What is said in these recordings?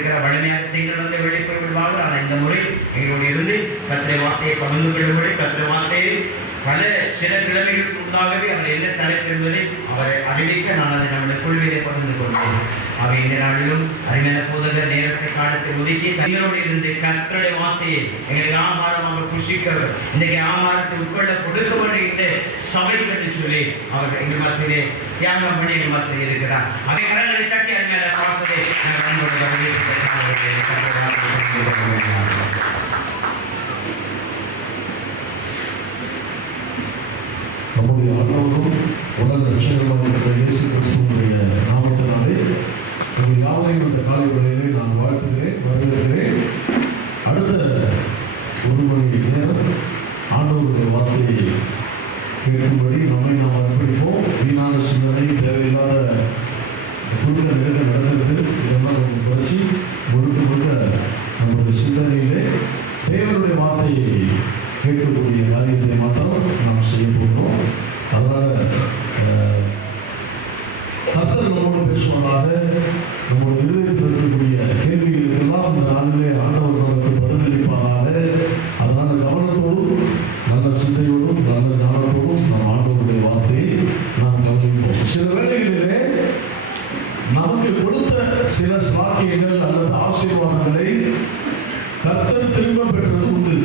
இருக்கிற வலிமையாக திங்கள் வெளிப்படுவாங்க. ஆனால் இந்த முறை எங்களுடைய இருந்து கத்திரை வார்த்தையை பகிர்ந்து கொள்ளும்படி கத்திரை வார்த்தையை சில கிழமைகளுக்கு முன்பாகவே அவர் என்ன தலைப்பு என்பதை அவரை அறிவிக்க நான் அதை நம்முடைய கொள்கையை பகிர்ந்து கொள்வோம். அவை இந்த நாளிலும் அறிஞர் போதகர் நேரத்தை காலத்தை ஒதுக்கி தனியோடு இருந்து கர்த்தருடைய வார்த்தையை எங்களுக்கு ஆகாரமாக புஷிக்கவர் இன்றைக்கு ஆகாரத்தை உட்கொள்ள கொடுக்க வேண்டிய இந்த சபை என்று சொல்லி அவர் எங்கள் மத்தியிலே தியாகம் பண்ணி எங்கள் மத்தியில் இருக்கிறார். அவை கடல்களை தட்டி அது மேல பாசத்தை நம்முடைய ஆண்டவரும் உலக ரட்சகருமாக இருக்கிற இயேசு கிறிஸ்துவினுடைய நாமத்தினாலே உங்கள் யாவரையும் இந்த காலை வேளையிலே நான் வாழ்த்துகிறேன், வரவேற்கிறேன். அடுத்த ஒரு மணி நேரம் ஆண்டவருடைய வார்த்தையை கேட்கும்படி நம்மை நாம் அர்ப்பணிப்போம். வீணான சிந்தனை, தேவையில்லாத குறுக்க நெருங்க நடக்கிறது, இதெல்லாம் நம்ம குறைச்சி முழுக்க நம்முடைய சிந்தனையிலே தேவனுடைய வார்த்தையை கேட்கக்கூடிய காரியத்தை மாத்திரம் நாம் செய்ய போகிறோம். அதனால் கர்த்தர் நம்மோடு பேசுவதாக நம்முடைய இதயத்தில் இருக்கக்கூடிய கேள்விகளுக்கெல்லாம் இந்த நாளிலே ஆண்டவர் நமக்கு பதிலளிப்பாராக. அதனால் கவனத்தோடும் நல்ல சிந்தையோடும் நல்ல ஞானத்தோடும் நம் ஆண்டவருடைய வார்த்தையை நாம் கவனிப்போம். சில வேளைகளிலே நமக்கு கொடுத்த சில சாக்கியங்கள் அல்லது ஆசீர்வாதங்களை கர்த்தர் திரும்ப பெற்றது உண்டு.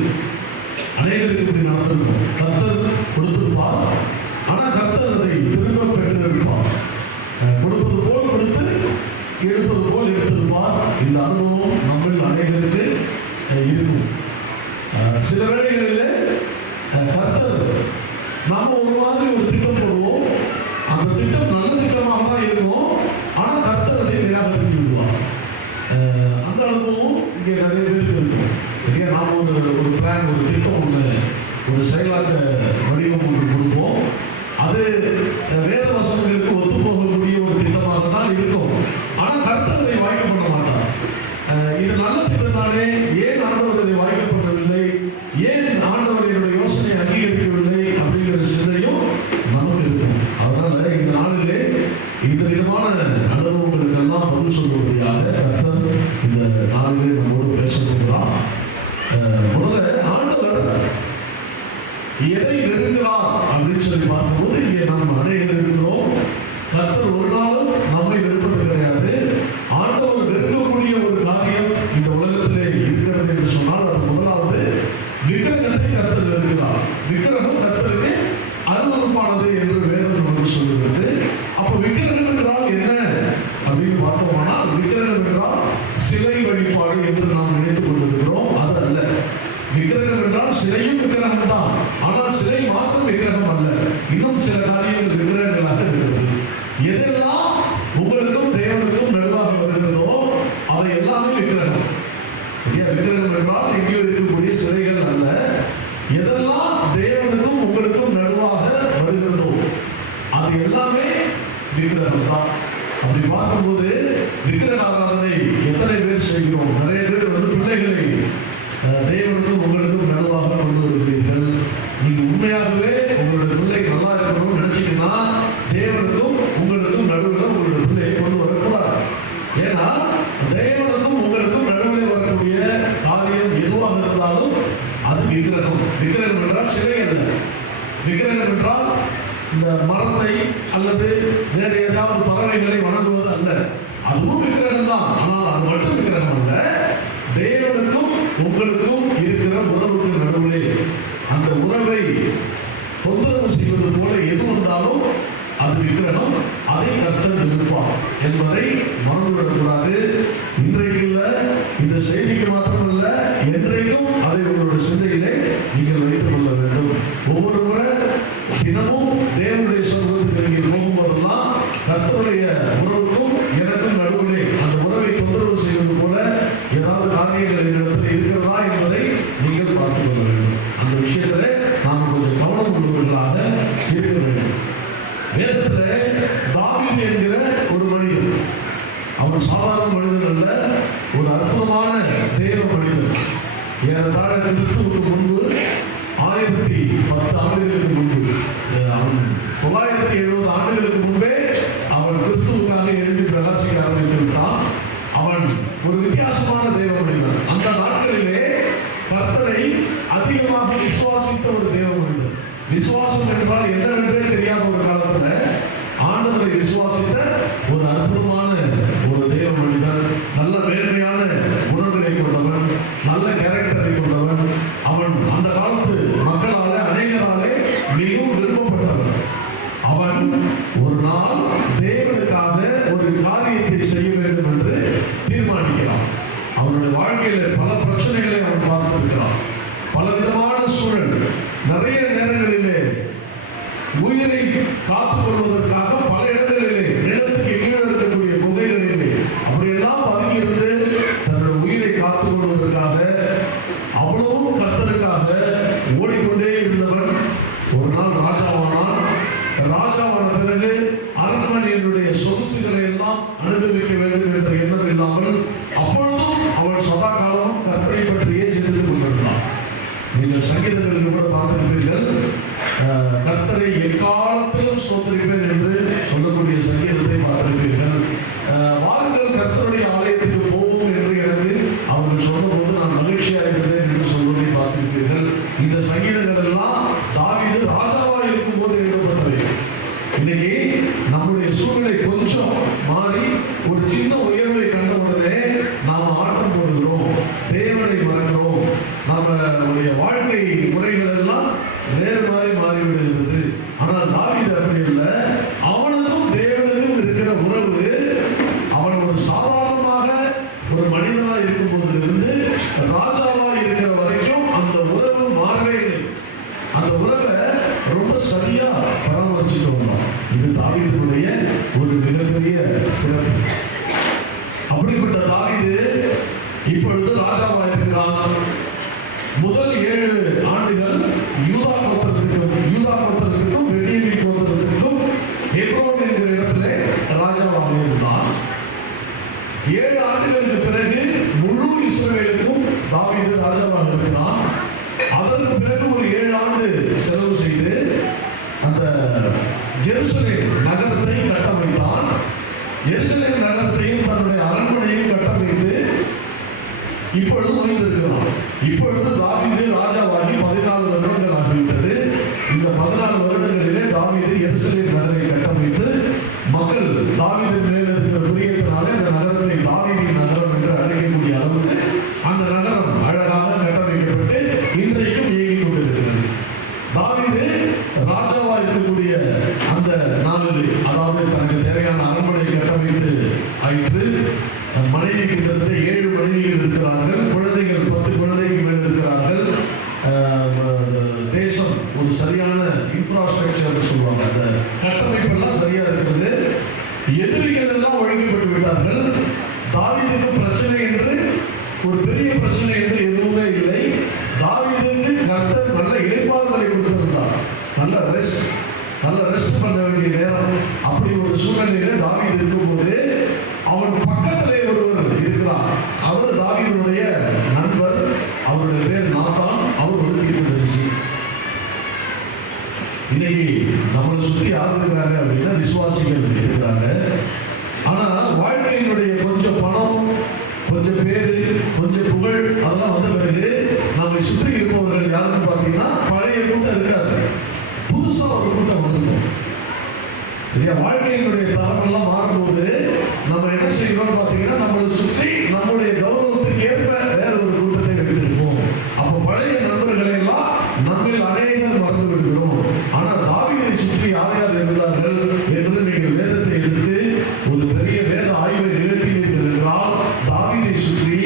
அநேகருக்கு இப்படி நடந்திருக்கும். கர்த்தர் கொடுத்திருப்பார், ஆனால் கர்த்தர் அதை திரும்ப பெற்றிருப்பார். கொடுப்பது போல் கொடுத்து எடுப்பது போல் எடுத்திருப்பார். இந்த அனுபவம் நம்மில் அநேகருக்கு இருக்கும். சில வேளைகளில் கர்த்தர் நம்ம ஒரு மாதிரி ஒரு திட்டம் போடுவோம், அந்த திட்டம் நல்ல திட்டமாக தான் இருக்கும், ஆனால் கர்த்தர் அதை நிராகரித்து விடுவார். அந்த அனுபவம் இங்கே நிறைய பேருக்கு இருக்கும். சரியா, நாம் ஒரு பிளான், ஒரு திட்டம் ஒன்று, ஒரு செயலாக்க வடிவம் ஒன்று கொடுப்போம். அது வேத வசனங்களுக்கு ஒத்து போகக்கூடிய ஒரு திட்டமாக தான் இருக்கும், ஆனால் கர்த்தர் அதை வாய்க்க பண்ண மாட்டார். இது நல்ல திட்டம் தானே, ஏன் ஆண்டவர் இதை வாய்க்க பண்ணவில்லை, ஏன் ஆண்டவர் என்னுடைய யோசனை அங்கீகரிக்கவில்லை அப்படிங்கிற சிந்தையும் நமக்கு இருக்கும். அதனால இந்த நாளிலே இந்த விதமான அனுபவங்களுக்கெல்லாம் பதில் சொல்லும்படியாக கர்த்தர் இந்த நாளிலே நம்மோடு பேச போகிறார். முதல்ல ஆண்டவர் எதை நெருங்குகிறார் அப்படின்னு சொல்லி பார்க்கும்போது இங்கே நாம் அநேகர் இருக்கிறோம். கர்த்தர் ஒரு நாளும் நம்மை நெருப்பது கிடையாது. ஆண்டவர் நெருங்கக்கூடிய ஒரு காரியம் இந்த உலகத்திலே இருக்கிறது என்று சொன்னால் அது முதலாவது விக்கிரகத்தை கர்த்தர் நெருங்குகிறார். விக்கிரகம் கர்த்தருக்கு அருவருப்பானது என்று வேதம் நமக்கு சொல்லுகிறது. அப்போ விக்கிரகம் என்றால் என்ன அப்படின்னு பார்த்தோம்னா, விக்கிரகம் என்றால் சிலை வழிபாடு என்று நாம் நினைத்துக் கொண்டிருக்கிறோம். அது அல்ல. விக்கிரகம் என்றால் சிலையும் விக்கிரகம் தான், ஆனால் சிலை மாத்திரம் விக்கிரகம் அல்ல, இன்னும் சில காரியங்கள் விக்கிரகங்களாக இருக்கிறது. எதெல்லாம் உங்களுக்கும் தேவனுக்கும் நடுவாக வருகிறதோ அவை எல்லாமே விக்கிரகம். சரியா, விக்கிரகம் என்றால் எங்கேயோ இருக்கக்கூடிய சிலைகள் அல்ல. எதெல்லாம் தேவனுக்கும் உங்களுக்கும் நடுவாக வருகிறதோ அது எல்லாமே விக்கிரகம் தான். அப்படி பார்க்கும்போது விக்கிரக ஆராதனை எத்தனை பேர் செய்கிறோம்? நிறைய பேர் பிள்ளைகளை தேவனுக்கும் உங்களுக்கும் நடுவாக கொண்டு வருகிறீர்கள். நீங்க உண்மையாகவே உங்களுடைய பிள்ளை நல்லா இருக்கணும்னு நினைச்சீங்கன்னா தேவனுக்கும் உங்களுக்கும் நடுவில் உங்களுடைய பிள்ளையை கொண்டு வரக்கூடாது. ஏன்னா தேவனுக்கும் உங்களுக்கும் நடுவில் வரக்கூடிய காரியம் எதுவாக இருந்தாலும் அது விக்கிரகம். விக்கிரகம் என்றால் சிலை அல்ல. விக்கிரகம் என்றால் இந்த மரத்தை அல்லது வேறு ஏதாவது பறவைகளை வணங்குவது அல்ல. அதுவும் விக்கிரகம் தான், ஆனால் அது மட்டும் விக்கிரகம் அல்ல. தேவனுக்கும் உங்களுக்கும் இருக்கிற உறவுக்கு நடுவிலே அந்த உறவை தொந்தரவு செய்வது போல எது வந்தாலும் அது விக்கிரகம். அதை கர்த்தர் நிற்பார் என்பதை மறந்துவிடக்கூடாது. இன்றைக்கு இல்லை, இந்த செய்திக்கு மாத்திரமல்ல, என்றைக்கும் அதை உங்களுடைய சிந்தையிலே நீங்கள் வைத்துக் கொள்ள வேண்டும். ஒவ்வொரு முறை தினமும் தேவனுடைய சமூகத்துக்கு நீங்கள் போகும்போதெல்லாம் கர்த்தருடைய உறவுக்கும் எனக்கும் நடுவிலே அந்த உறவை தொந்தரவு செய்வது போல ஏதாவது காரியங்கள் என்னிடத்தில் இருக்கிறதா என்பதை நீங்கள் பார்த்துக் கொள்ள வேண்டும். அந்த விஷயத்திலே நாம் கொஞ்சம் கவனம் கொள்வர்களாக இருக்க வேண்டும். வேதத்தில் தாவீது என்கிற ஒரு மனிதன், அவன் சாதாரண மனிதன் அல்ல, ஒரு அற்புதமான தேவ மனிதன். ஏறத்தாழ கிறிஸ்துவுக்கு முன்பு 1010 ஆண்டுகளுக்கு முன்பு, அவன் 970 ஆண்டுகளுக்கு முன்பே அவன் கிறிஸ்துவுக்காக எழுதி பிரகாசிக்க ஆரம்பித்து விட்டான். அவன் ஒரு வித்தியாசமான தேவ மனிதன். அந்த நாட்களிலே கர்த்தரை அதிகமாக விசுவாசித்த ஒரு தேவ மனிதன். விசுவாசம் என்றால் என்னவென்றே தெரியாத ஒரு காலத்துல ஆண்டவரை விசுவாசித்த ஒரு அற்புதமான ஒரு தேவ மனிதன். நல்ல மேன்மையான குணங்களை கொண்டவன், நல்ல கேரக்டரை கொண்டவன். அவன் அந்த காலத்து மக்களால அநேகராலே மிகவும் விரும்பப்பட்டவன். அவன் ஒரு நாள் தேவனுக்காக ஒரு காரியத்தை செய்ய வேண்டும் என்று தீர்மானிக்கிறான். அவனுடைய வாழ்க்கையில பல பிரச்சனைகளை அவன் பார்த்திருக்கிறான். பல விதமான சூழல், நிறைய நேரங்களிலே உயிரை காத்துக் கொள்வதற்காக பல இடங்களிலே நிலத்துக்கு கீழே இருக்கக்கூடிய குகைகளிலே அப்படியெல்லாம் பதுங்கியிருந்து தன்னுடைய உயிரை காத்துக் கொள்வதற்காக அவ்வளவும் கர்த்தருக்காக ஓடிக்கொண்டே இருந்தவன் ஒரு நாள் ராஜாவானான். ராஜாவான பிறகு அரண்மனையினுடைய சொகுசுகளை எல்லாம் அனுபவிக்க வேண்டும் என்ற எண்ணம் இல்லாமல் அப்பொழுதும் அவன் சதா காலம் கர்த்தரை பற்றியே சிந்தித்துக் கொண்டிருந்தான். நீங்கள் சங்கீதங்களில் கூட பார்த்திருப்பீர்கள், கர்த்தரை எக்காலத்திலும் ஸ்தோத்திரிப்பேன் என்று சொல்லக்கூடிய சங்கீதத்தை பார்த்திருப்பீர்கள். வாருங்கள் கர்த்தருடைய ஆலயத்துக்கு போவோம் என்று எனக்கு அவர்கள் சொன்னபோது நான் மகிழ்ச்சியாக இருந்தேன் என்று சொல்வதை பார்த்திருப்பீர்கள். இந்த சங்கீதங்கள் எல்லாம் தாவீது ராஜாவாக இருக்கும் போது எழுதப்பட்டவை. இன்னைக்கு நம்முடைய சூழ்நிலை கொஞ்சம் மாறி ஒரு சின்ன உயர்வை கண்டவுடனே நாம் ஆட்டம் போடுகிறோம், தேவனை மறக்கிறோம், நம்முடைய வாழ்க்கை முறைகள் எல்லாம் வேறு மாதிரி மாறிவிடுகிறது. ஆனால் தாவீது அப்படி இல்லை. அவனுக்கும் தேவனுக்கும் இருக்கிற உறவு, அவன் ஒரு சாதாரணமாக ஒரு மனிதனாக இருக்கும் போதிலிருந்து ராஜாவாக இருக்கிற வரைக்கும் அந்த உறவு மாறவே இல்லை. அந்த உறவை ரொம்ப சரியா பராமரிச்சுட்டு வந்தோம். இது தாவீதுடைய ஒரு மிகப்பெரிய சிறப்பு. அப்படிப்பட்ட தாவீது இப்பொழுது ராஜாவாக இருக்கிறான். முதல் 7 ஆண்டுகள் யூதா கோத்திரத்துக்கும் பென்யமீன் கோத்திரத்துக்கும் எப்ரோன் என்கிற இடத்திலே ராஜாவாக இருந்தான். 7 ஆண்டுகளுக்கு பிறகு முழு இஸ்ரவேலுக்கும் தாவீது ராஜாவாக இருந்தான். அதற்கு பிறகு ஒரு 7 ஆண்டு செலவு செய்து அந்த ஜெருசலேம் நகரத்தை கட்டமைத்தான். ஜெருசலேம் நகரத்தையும் தன்னுடைய அரண்மனையையும் கட்டமைத்து இப்பொழுது முடிந்திருக்கிறான். இப்பொழுது தாவீது ராஜாவாகி 14 வருடங்கள் ஆகிவிட்டது. இந்த 14 வருடங்களிலே தாவீது எருசலேம் நகரை கட்டமைத்து மக்கள் தாவீதின் மேல் இருக்கிற பிரியத்தினாலே அந்த நகரத்தை தாவீதின் நகரம் என்று அழைக்கக்கூடிய அளவுக்கு அந்த நகரம் அழகாக கட்டமைக்கப்பட்டு இன்றைக்கும் இயங்கிக் கொண்டிருக்கிறது. தாவீது ராஜாவாக இருக்கக்கூடிய அந்த நாளில், அதாவது தனக்கு தேவையான அரண்மனையை கட்டமைத்து ஆயிற்று. மனைவி கிட்டத்தட்ட 7 மனைவிகள் இருக்கிறார்கள். குழந்தைகள் 10 குழந்தைக்கு மேல் இருக்கிறார்கள். தேசம் ஒரு சரியான இன்ஃப்ராஸ்ட்ரக்சர் சொல்லுவாங்க, அந்த கட்டமைப்பெல்லாம் சரியா இருக்கிறது. எதிரிகள் எல்லாம் ஒழுங்கப்பட்டு விட்டார்கள். தாவீதுக்கு பிரச்சனை என்று ஒரு பெரிய பிரச்சனை என்று எதுவுமே இல்லை. தாவீதுக்கு கர்த்தர் நல்ல இளைப்பாறுதலை கொடுத்திருந்தார். நல்ல ரெஸ்ட் பண்ண வேண்டிய நேரம். அப்படி ஒரு சூழ்நிலையில தாவீது இருக்கும்போது அவன் பக்கத்திலே ஒருவர் இருக்கிறார். அவர் தாவீதுடைய நண்பர். அவருடைய பேர் நாத்தான். அவர் ஒரு தீர்க்கதரிசி. இன்னைக்கு நம்மளை சுற்றி யார் இருக்கிறாங்க அப்படின்னா விசுவாசிகள் இருக்கிறாங்க. ஆனா வாழ்க்கையினுடைய கொஞ்சம் பணம், கொஞ்சம் பேரு, கொஞ்சம் புகழ் அதெல்லாம் வந்த பிறகு நம்மை சுற்றி இருப்பவர்கள் யாருன்னு பார்த்தீங்கன்னா பழைய கூட்டம் இருக்காது, புதுசா ஒரு கூட்டம் வந்துடும். சரியா? வாழ்க்கையினுடைய தரம் எல்லாம் மாறும்போது நம்ம என்ன செய்யறோம்னு பார்த்தீங்கன்னா நம்மளை சுற்றி நம்முடைய கௌரவத்துக்கு ஏற்ப வேற ஒரு கூட்டத்தை வைத்திருப்போம். அப்போ பழைய நண்பர்களை எல்லாம் நம்மில் அநேகர் மறந்து விடுகிறோம். ஆனால் தாவீதை சுற்றி யார் யார் இருந்தார்கள் என்று நீங்கள் வேதத்தை எடுத்து ஒரு பெரிய வேத ஆய்வை நிகழ்த்தினீர்கள் என்றால் தாவீதை சுற்றி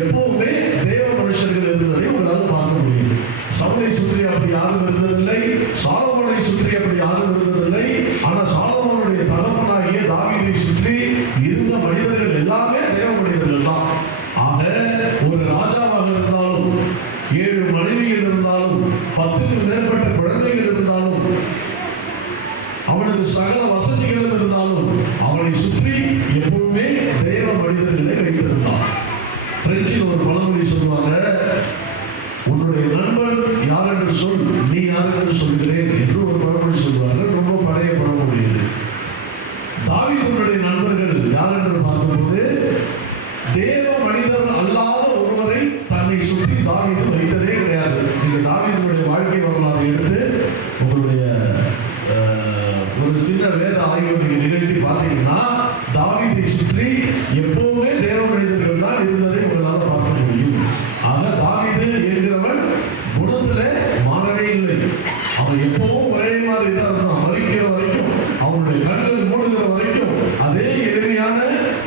எப்பவுமே தேவ மனுஷர்கள் இருந்ததை உங்களால் பார்க்க முடியும். சவுலை சுற்றி அப்படி யாரும் இருந்ததில்லை. சாலமோனை சுற்றி அப்படி யாரும் இருந்ததில்லை. ஆனால் சாலமோனுடைய தகப்பனாகிய தாவீதை சுற்றி இருந்த மனிதர்கள் எல்லாமே தேவ மனிதர்கள் தான். ஆக ஒரு ராஜாவாக இருந்தாலும், 7 மனைவிகள் இருந்தாலும், 10க்கும் மேற்பட்ட குழந்தைகள் இருந்தாலும், அவனுக்கு சகல வசதிகளும் இருந்தாலும் அவனை சுற்றி எப்பவுமே தேவ மனிதர்களை வைத்திருந்தான். பிரெஞ்சில் ஒரு பழமொழி சொல்லுவாங்க, உன்னுடைய நண்பன் யார் என்று சொல், நீ யார் என்று சொல்கிறேன் என்று ஒரு பழமொழி சொல்வார்கள். ரொம்ப பழைய பழமொழி இது. தாவீதுடைய நண்பர்கள் யார் என்று பார்க்கும்போது தேவ தாவீது வைத்ததே கிடையாது. நீங்க தாவீதுடைய வாழ்க்கை வரலாறு எடுத்து உங்களுடைய ஒரு சின்ன வேத ஆய்வு நீங்க நிகழ்த்தி பார்த்தீங்கன்னா தாவீதை சுற்றி எப்பவுமே தேவ மனிதர்கள் தான் இருந்ததை உங்களால் பார்க்க முடியும். ஆக தாவீது என்கிறவன் குணத்துல மாறவே இல்லை. அவன் எப்பவும் ஒரே மாதிரி தான் இருந்தான். மறிக்கிற வரைக்கும், அவனுடைய கண்கள் மூடுகிற வரைக்கும் அதே எளிமையான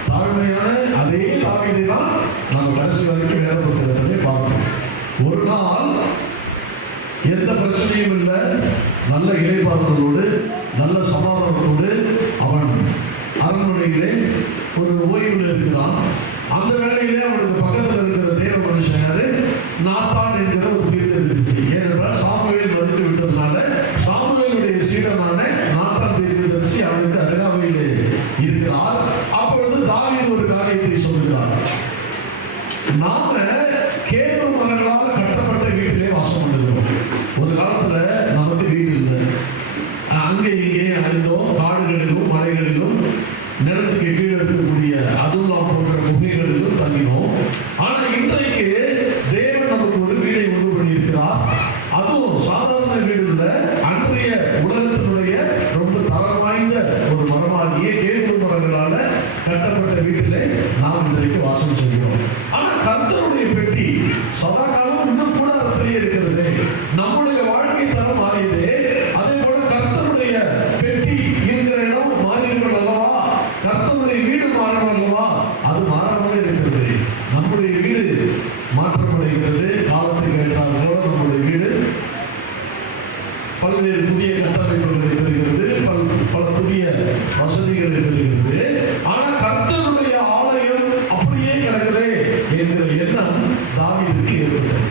தாழ்மையான அதே தாவீதை தான் நாம் கடைசி வரைக்கும் வேத புத்தகத்திலே பார்க்கணும். ஒரு நாள் எந்த பிரச்சனையும் இல்லை, நல்ல இளைப்பாறுதலோடு நல்ல சமாதானத்தோடு அவன் அரண்மனையிலே ஒரு ஓய்வில் இருக்கிறான். அந்த வேளையிலே அவனுக்கு பக்கத்தில் இருக்கிற தேவ மனுஷன் யாரு? நாத்தான் என்கிற ஒரு தீர்க்கதரிசி. ஏனென்றால் சாமுவேல் மறித்து விட்டதுனால சாமுவேலுடைய சீடனான நாத்தான் தீர்க்கதரிசி அவனுக்கு அருகாமையிலே இருக்கிறார். அப்பொழுது தாவீது ஒரு காரியத்தை சொல்கிறார். நாம கேது மரங்களால் கட்டப்பட்ட வீட்டிலே வாசம் பண்ணுகிறோம். ஒரு காலத்துல நமக்கு வீடு இல்லை. அங்கே இங்கே அழிந்தோம். காடுகளிலும் மலைகளிலும் நிலத்துக்கு கீழே இருக்கக்கூடிய அதுல்லா போன்ற குகைகளிலும் தங்கினோம். ஆனா இன்றைக்கு தேவன் நமக்கு ஒரு வீடை உண்டு பண்ணியிருக்கிறார். அதுவும் சாதாரண வீடு இல்லை, அன்றைய உலகத்தினுடைய ரொம்ப தரம் வாய்ந்த ஒரு மரமாகிய கேது மரங்களால கட்டப்பட்ட வீட்டிலே நாம் இன்றைக்கு வாசம் செய்கிறோம். ஆனா கர்த்தருடைய பெட்டி சதா காலம் இன்னும் கூட அர்த்தத்திலே இருக்கிறது. நம்முடைய வாழ்க்கை தரம் மாறியது. அதே போல கர்த்தருடைய பெட்டி இருக்கிற இடம் மாறிவிடும் அல்லவா? கர்த்தருடைய வீடு மாறணும் அல்லவா? அது மாறாமலே இருக்கிறது. நம்முடைய வீடு மாற்றப்படுகிறது. காலத்துக்கு ஏற்றால் போல நம்முடைய வீடு பல்வேறு புதிய கட்டமைப்புகளை பெறுகிறது, பல புதிய வசதிகளை பெறுகிறது. ஆனா கர்த்தருடைய ஆலயம் அப்படியே கிடக்குது என்கிற எண்ணம் தாவீதுக்கு ஏற்பட்டது.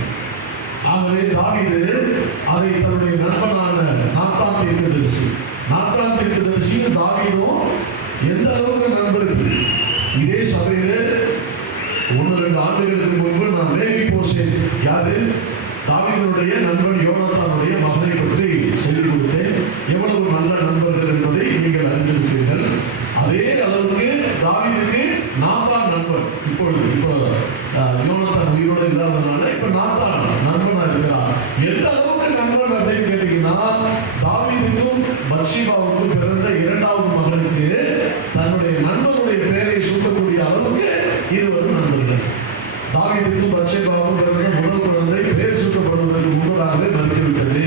ஆகவே தாவீது அதை தன்னுடைய நண்பனான நாத்தான் தீர்க்கதரிசியும் தாவீதும் எந்த அளவுக்கு நண்பர்கள். இதே சபையிலே 1-2 ஆண்டுகளுக்கு முன்பு நான் மேவிபோசேத் யாரு? தாவீதுடைய நண்பன் யோனத்தானுடைய மகனை பற்றி செய்தி கொடுத்தேன். எவ்வளவு நல்ல நண்பர்கள் என்பதை நீங்கள் அறிந்திருக்கிறீர்கள். அதே அளவுக்கு தாவீதுக்கு நாத்தான் நண்பன். இப்போ யோனத்தான் உயிரோடு இல்லாததுனால இப்ப நாத்தான் நண்பனா இருக்கிறார். எந்த அளவுக்கு நண்பன் அப்படின்னு கேட்டீங்கன்னா, தாவீதுக்கும் பத்ஷேபாவுக்கும் பிறந்த 2வது மகனுக்கு தன்னுடைய நண்பனுடைய பெயரை சூட்டக்கூடிய அளவுக்கு இருவரும் நண்பர்கள். தாவீதுக்கும் பத்ஷேபாவுக்கும் பிறந்த முதல் குழந்தை பெயர் சூட்டப்படுவதற்கு முன்பதாகவே மறுத்துவிட்டது.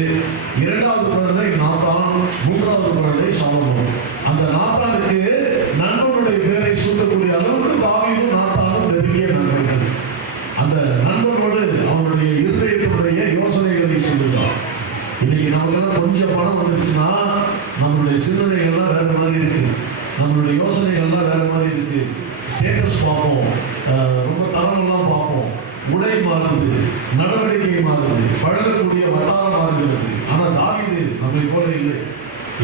2வது குழந்தை நாத்தான், 3வது குழந்தை சாலமோன். அந்த நாத்தானுக்கு நண்பனுடைய பெயரை சூட்டக்கூடிய அளவுக்கு தாவீதும் நாத்தானும் நெருங்கிய நண்பர்கள். அந்த நண்பனோடு அவனுடைய இருதயத்தினுடைய யோசனைகளை சொல்லுகிறார். இன்னைக்கு நமக்கெல்லாம் கொஞ்சம் பணம் வந்துருச்சுன்னா நம்மளுடைய சிந்தனைகள்லாம் வேற மாதிரி இருக்கு, நம்மளுடைய யோசனைகள்லாம் வேற மாதிரி இருக்கு. ஸ்டேட்டஸ் பார்ப்போம், ரொம்ப தரமெல்லாம் பார்ப்போம். உடை மாறுது, நடவடிக்கை மாறுது, பழகக்கூடிய வட்டாரம் மாறுகிறது. ஆனா தாவீது நம்மை போல இல்லை.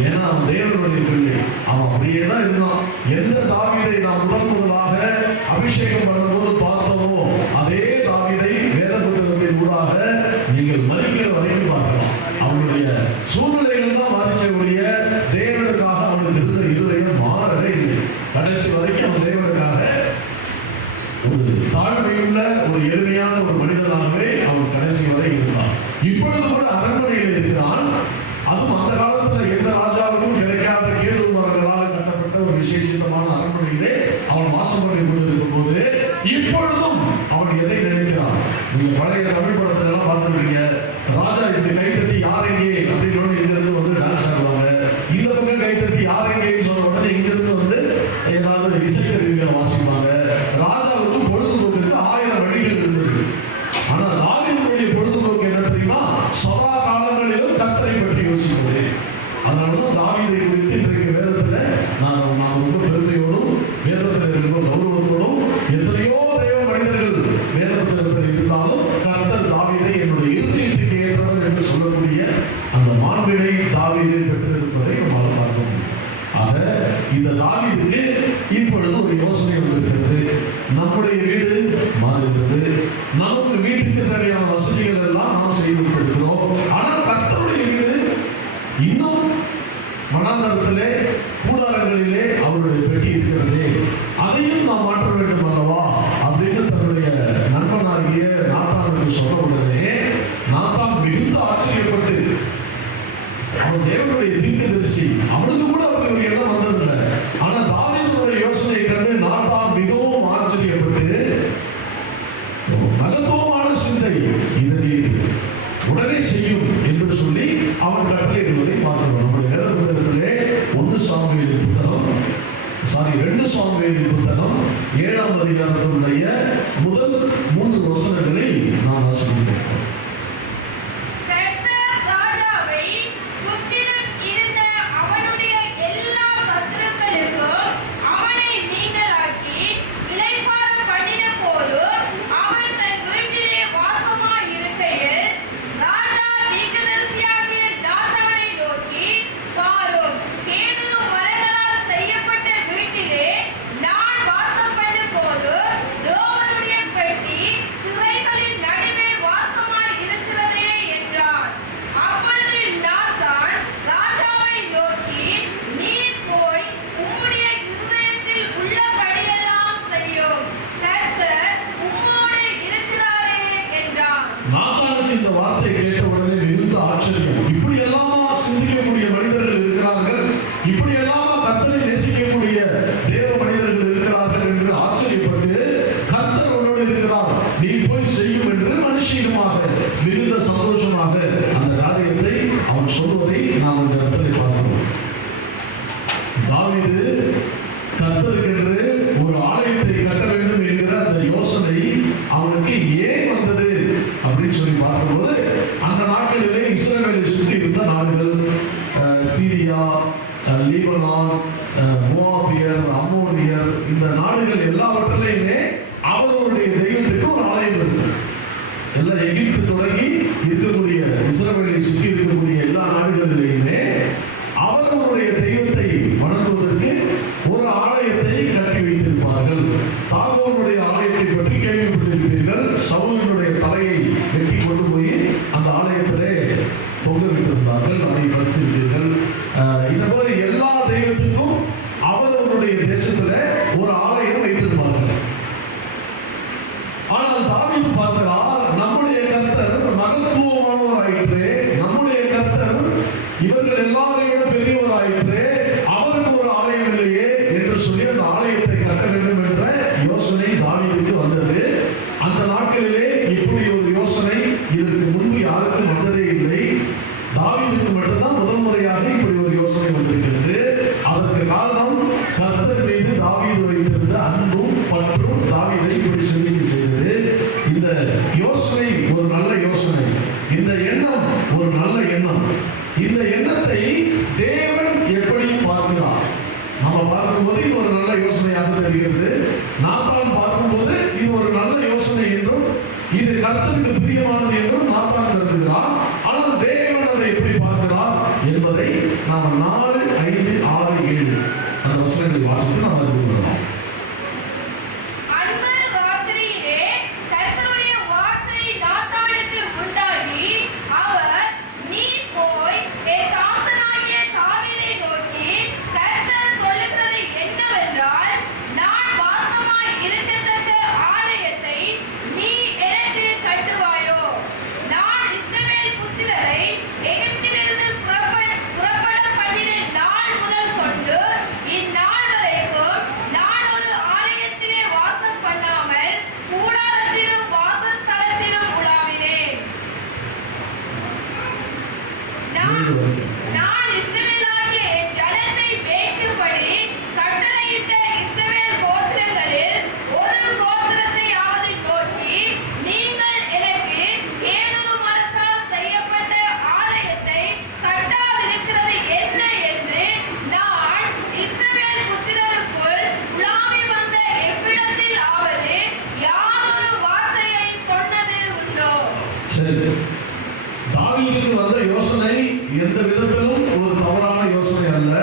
ஏன்னா அவன் தேவனுடைய பிள்ளை. அவன் அப்படியே தான் இருந்தான். எந்த தாவீதை நாம் முதலாக அபிஷேகம் பண்ணும்போது பார்த்தோமோ அதே தாவீதை வேத புத்தகத்தின் ஊடாக நீங்கள் மறிக்கிற வரைக்கும் பார்க்கலாம். அவனுடைய சூழ்நிலைகள் தான் மாறிச்சக்கூடிய தேவனுக்காக அவனுக்கு இருந்த இருதயம் மாறவே இல்லை. கடைசி வரைக்கும் அவன் தேவனுக்காக ஒரு தாழ்மையுள்ள ஒரு எளிமையான ஒரு மனிதனாகவே அவன் கடைசி வரை இருந்தான். இப்பொழுது கூட அரண்மனையில் இருக்கிறான். அதுவும் அந்த காலத்துல எந்த ராஜாவுக்கும் கிடைக்காத கேது மரங்களால் கட்டப்பட்ட ஒரு விசேஷமான அரண்மனையிலே அவன் வாசம் பண்ணி கொண்டிருக்கும் போது இப்பொழுதும் அவன் எதை நினைக்கிறான்? நீங்க பழைய தமிழ் படத்துல எல்லாம் பார்த்துருக்கீங்க. ராஜா இப்படி கைத்தட்டி யாரெங்கே அப்படின்னு இங்கிருந்து வந்து டான்ஸ் ஆடுவாங்க. இந்த பக்கம் கைத்தட்டி யாரெங்கேன்னு சொன்ன உடனே இங்கிருந்து வந்து ஏதாவது இசைக்கருவிகளை வாசிப்பாங்க. ராஜாவுக்கு பொழுதுபோக்கு 1000 வழிகள் இருந்தது. ஆனா தாவீதுடைய பொழுதுபோக்கு என்ன தெரியுமா? சதா காலங்களிலும் கர்த்தரை பற்றி யோசிப்பது. அதனாலதான் தாவீதை குறித்து இன்றைக்கு வேதத்துல நான் ரொம்ப பெருமையோடும் வேதத்தில் ரொம்ப கௌரவத்தோடும் எத்தனையோ தேவ மனிதர்கள் வேத புத்தகத்தில் இருந்தாலும் கர்த்தர் தாவீதை என்னுடைய இருதயத்துக்கு ஏற்றவர் என்று சொல்லக்கூடிய மிகுந்த ஆச்சரியப்பட்டு, அவன் தேவனுடைய தீர்க்கதரிசி, அவனுக்கு கூட அப்படி ஒரு எண்ணம் வந்ததில்லை. ஆனா தாவீதுடைய யோசனையை கண்டு நாத்தான் மிகவும் ஆச்சரியப்பட்டு, மகத்துவமான சிந்தை, இதை உடனே செய்யும் என்று சொல்லி அவன் கட்டளையிடுவதை பார்க்கிறோம். நம்முடைய வேத புத்தகத்திலே 2 சாமுவேலின் புத்தகம் 7ஆம் அதிகாரத்தினுடைய முதல் 3 வசனங்களை நாம் வாசிக்கிறோம். இந்த வார்த்தை கேட்ட உடனே மிகுந்த ஆச்சரியம். இப்படி எல்லாமா சிந்திக்கக்கூடிய மனிதர்கள் இருக்கிறார்கள், இப்படி எல்லாமா கர்த்தரை நேசிக்கக்கூடிய தேவ மனிதர்கள் இருக்கிறார்கள் என்று ஆச்சரியப்பட்டு, கர்த்தர் உன்னோடு இருக்கிறார், நீ போய் செய்யும் என்று மனுஷியமாக மிகுந்த சந்தோஷமாக அந்த காரியத்தை அவன் சொல்வதை நாம் இந்த இடத்துல பார்க்கிறோம். தாவீது கர்த்தருக்கென்று ஒரு ஆலயத்தை கட்ட வேண்டும் என்கிற அந்த யோசனை அவனுக்கு ஏன் வந்தது அப்படின்னு சொல்லி பார்க்கும்போது, அந்த நாட்களிலே இஸ்ரவேலை சுற்றி இருந்த நாடுகள் சீரியா, லீபனான், மோவாபியர், அம்மோனியர், இந்த நாடுகள் எல்லாவற்றிலையுமே அவர்களுடைய தெய்வத்துக்கு ஒரு ஆலயம் இருக்கு. எல்லாம் எகிப்து தொடங்கி இருக்கக்கூடிய இஸ்ரவேலை சுற்றி இருக்கக்கூடிய எல்லா நாடுகளிலேயுமே அவர்களுடைய தெய்வத்தை வணங்குவதற்கு ஒரு ஆலயத்தை கட்டி வைத்திருப்பார்கள். தாகோனுடைய ஆலயத்தை பற்றி கேள்விப்பட்டிருப்பீர்கள். சவுலினுடைய தலையை வெட்டி கொண்டு போய் அந்த ஆலயத்திலே தொங்கவிட்டிருந்தார்கள், அதை படித்திருப்பீர்கள். இந்த மாதிரி எல்லா தெய்வத்துக்கும் அவர்களுடைய தேசத்துல ஒரு ஆலயம் வைத்திருப்பார்கள். ஆனால் தாவீது பார்க்கிறார், நம்முடைய கர்த்தர் மகத்துவமானவர் ஆயிற்று, நம்முடைய கர்த்தர் இவர்கள் எல்லாரையும் விட பெரியவர் ஆயிற்று, அவருக்கு ஒரு ஆலயம் இல்லையே என்று சொல்லி அந்த ஆலயத்தை கட்ட வேண்டும் என்ற யோசனை தாவீதுக்கு வந்தது. அந்த நாட்களிலே இப்படி ஒரு யோசனை இதற்கு முன்பு யாருக்கும் வந்ததே இல்லை. தாவீதுக்கு மட்டும்தான் முதல் முறையாக இப்படி ஒரு யோசனை வந்திருக்கிறது. அதற்கு காரணம் கர்த்தர் மீது தாவீது வைத்திருந்த அன்பும் பற்றும் தாவீதை இப்படி சிந்திக்க செய்தது. இந்த யோசனை ஒரு நல்ல யோசனை, இந்த எண்ணம் ஒரு நல்ல எண்ணம். இந்த எண்ணத்தை தேவன் எப்படி பார்க்கிறார்? நம்ம பார்க்கும்போது இது ஒரு நல்ல யோசனையாக தெரிகிறது. நாத்தான் பார்க்கும்போது இது ஒரு நல்ல யோசனை என்றும் இது கர்த்தருக்கு பிரியமானது என்றும் நாத்தான் கருதுகிறார். ஆனால் தேவன் அதை எப்படி பார்க்கிறார் என்பதை நாம் 4, 5, 6, 7 அந்த வசனங்களை வாசித்து நாம் அறிந்து கொள்ளலாம். தாவீதுக்கு வந்த யோசனை எந்த விதத்திலும் ஒரு தவறான யோசனை அல்ல.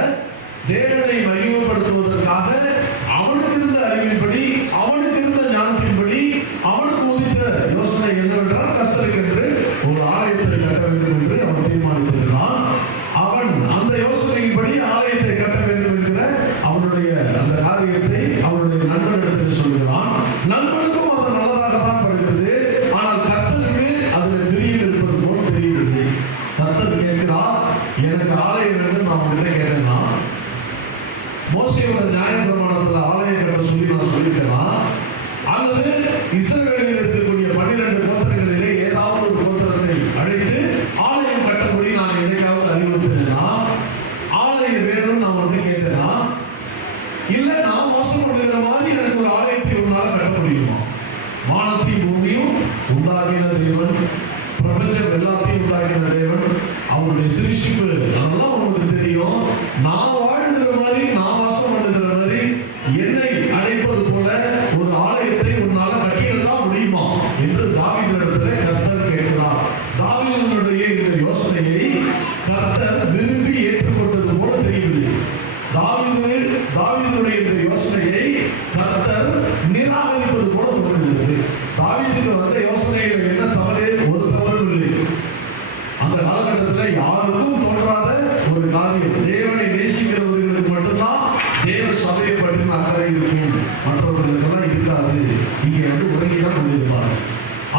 தேவனை மகிமைப்படுத்துவதற்காக அவனுக்கு இருந்த அறிவின்படி, அவனுக்கு இருந்த ஞானத்தின்படி அவனுக்கு உதித்த யோசனை என்னவென்றால் கர்த்தருக்கென்று ஒரு ஆலயத்தை கட்ட வேண்டும் என்று அவன் தீர்மானித்திருந்தான். அவன் அந்த யோசனையின்படி ஆலயத்தை கட்ட வேண்டும் என்கிற அவனுடைய அந்த காரியத்தை அவனுடைய நண்பனிடத்தில் சொல்கிறான். நண்பனுக்கும் அது நல்லதாகத்தான் படுகிறது. ஆனால் கர்த்தருக்கு அதில் பிரியம் இருப்பது போல் தெரியவில்லை. மோசேயோட நியாயப்பிரமாணத்துல ஆலயம் கட்ட சொல்லி நான் சொல்லியிருக்கேனா, அல்லது இஸ்ரவேலில் இருக்கக்கூடிய 12 கோத்திரங்களிலே ஏதாவது ஒரு கோத்திரத்தை அழைத்து ஆலயம் கட்டபடி நான் என்னைக்காவது அறிவுறுத்தினேனா, ஆலயம் வேணும்னு நான் வந்து கேட்டேனா, இல்ல நான் மோசம் பண்ணுகிற மாதிரி எனக்கு ஒரு ஆலயத்தை உன்னால கட்ட முடியுமா? வானத்தையும் பூமியும் உண்டாக்கின தேவன், பிரபஞ்சம் எல்லாத்தையும் உண்டாக்கின தேவன், அவருடைய சிருஷ்டிப்பு அதெல்லாம் உங்களுக்கு தெரியும். நான் வாழ்கிற மாதிரி, நான் வாசம் பண்ணுகிற மாதிரி என்னை அழைப்பது போல ஒரு ஆலயத்தை உன்னால கட்டியதான் முடியுமா என்று தாவீதிடத்திலே கர்த்தர் கேட்கிறார். தாவீதுடைய இந்த யோசனையை கர்த்தர் விரும்பி ஏற்றுக்கொண்டது போல தெரியவில்லை. தாவீதுடைய இந்த யோசனையை கர்த்தர் நிராகரிப்பது போல தோன்றுகிறது. தாவீதுக்கு வந்த யோசனையில் என்ன தவறு? ஒரு தவறும் இல்லை. அந்த காலகட்டத்தில் யாருக்கும் தோன்றாத ஒரு காரியம். தேவனை நேசிக்கிறவர்களுக்கு மட்டும்தான் தேவ சபையை பற்றின அக்கறை இருக்கும், மற்றவர்களுக்கெல்லாம் இருக்காது. இங்கே வந்து உறங்கிதான் கொண்டிருப்பார்.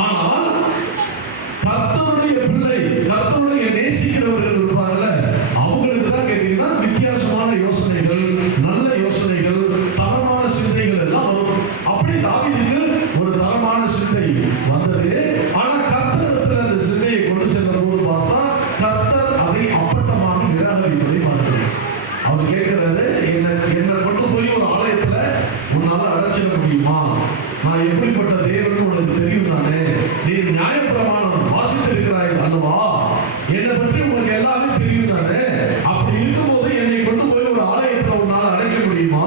ஆனால் கர்த்தருடைய பிள்ளை, கர்த்தருடைய நேசிக்கிறவர்கள் இருப்பார்ல, அவங்களுக்கு தான் கேட்டீங்கன்னா வித்தியாசமான யோசனைகள், நல்ல யோசனைகள், தரமான சிந்தைகள் எல்லாம் வரும். அப்படி தாவீதுக்கு ஒரு தரமான சிந்தை வந்தது. ஆனா கர்த்தரிடத்தில் அந்த சிந்தையை கொண்டு சென்ற போது பார்த்தா கர்த்தர் அதை அப்பட்டமாக நிராகரிப்பதை பார்க்கிறோம். அவர் கேட்கிறாரு, என்னை கொண்டு போய் ஒரு ஆலயத்துல உன்னால அடைச்சிட முடியுமா? நான் எப்படிப்பட்ட தேவன் உனக்கு தெரியும் தானே? நீ நியாயப்பிரமாணம் வாசித்திருக்கிறாய் அல்லவா? என்னை பற்றி உங்களுக்கு எல்லாமே தெரியும் தானே? அப்படி இருக்கும்போது என்னை கொண்டு போய் ஒரு ஆலயத்துல உன்னால அடைக்க முடியுமா?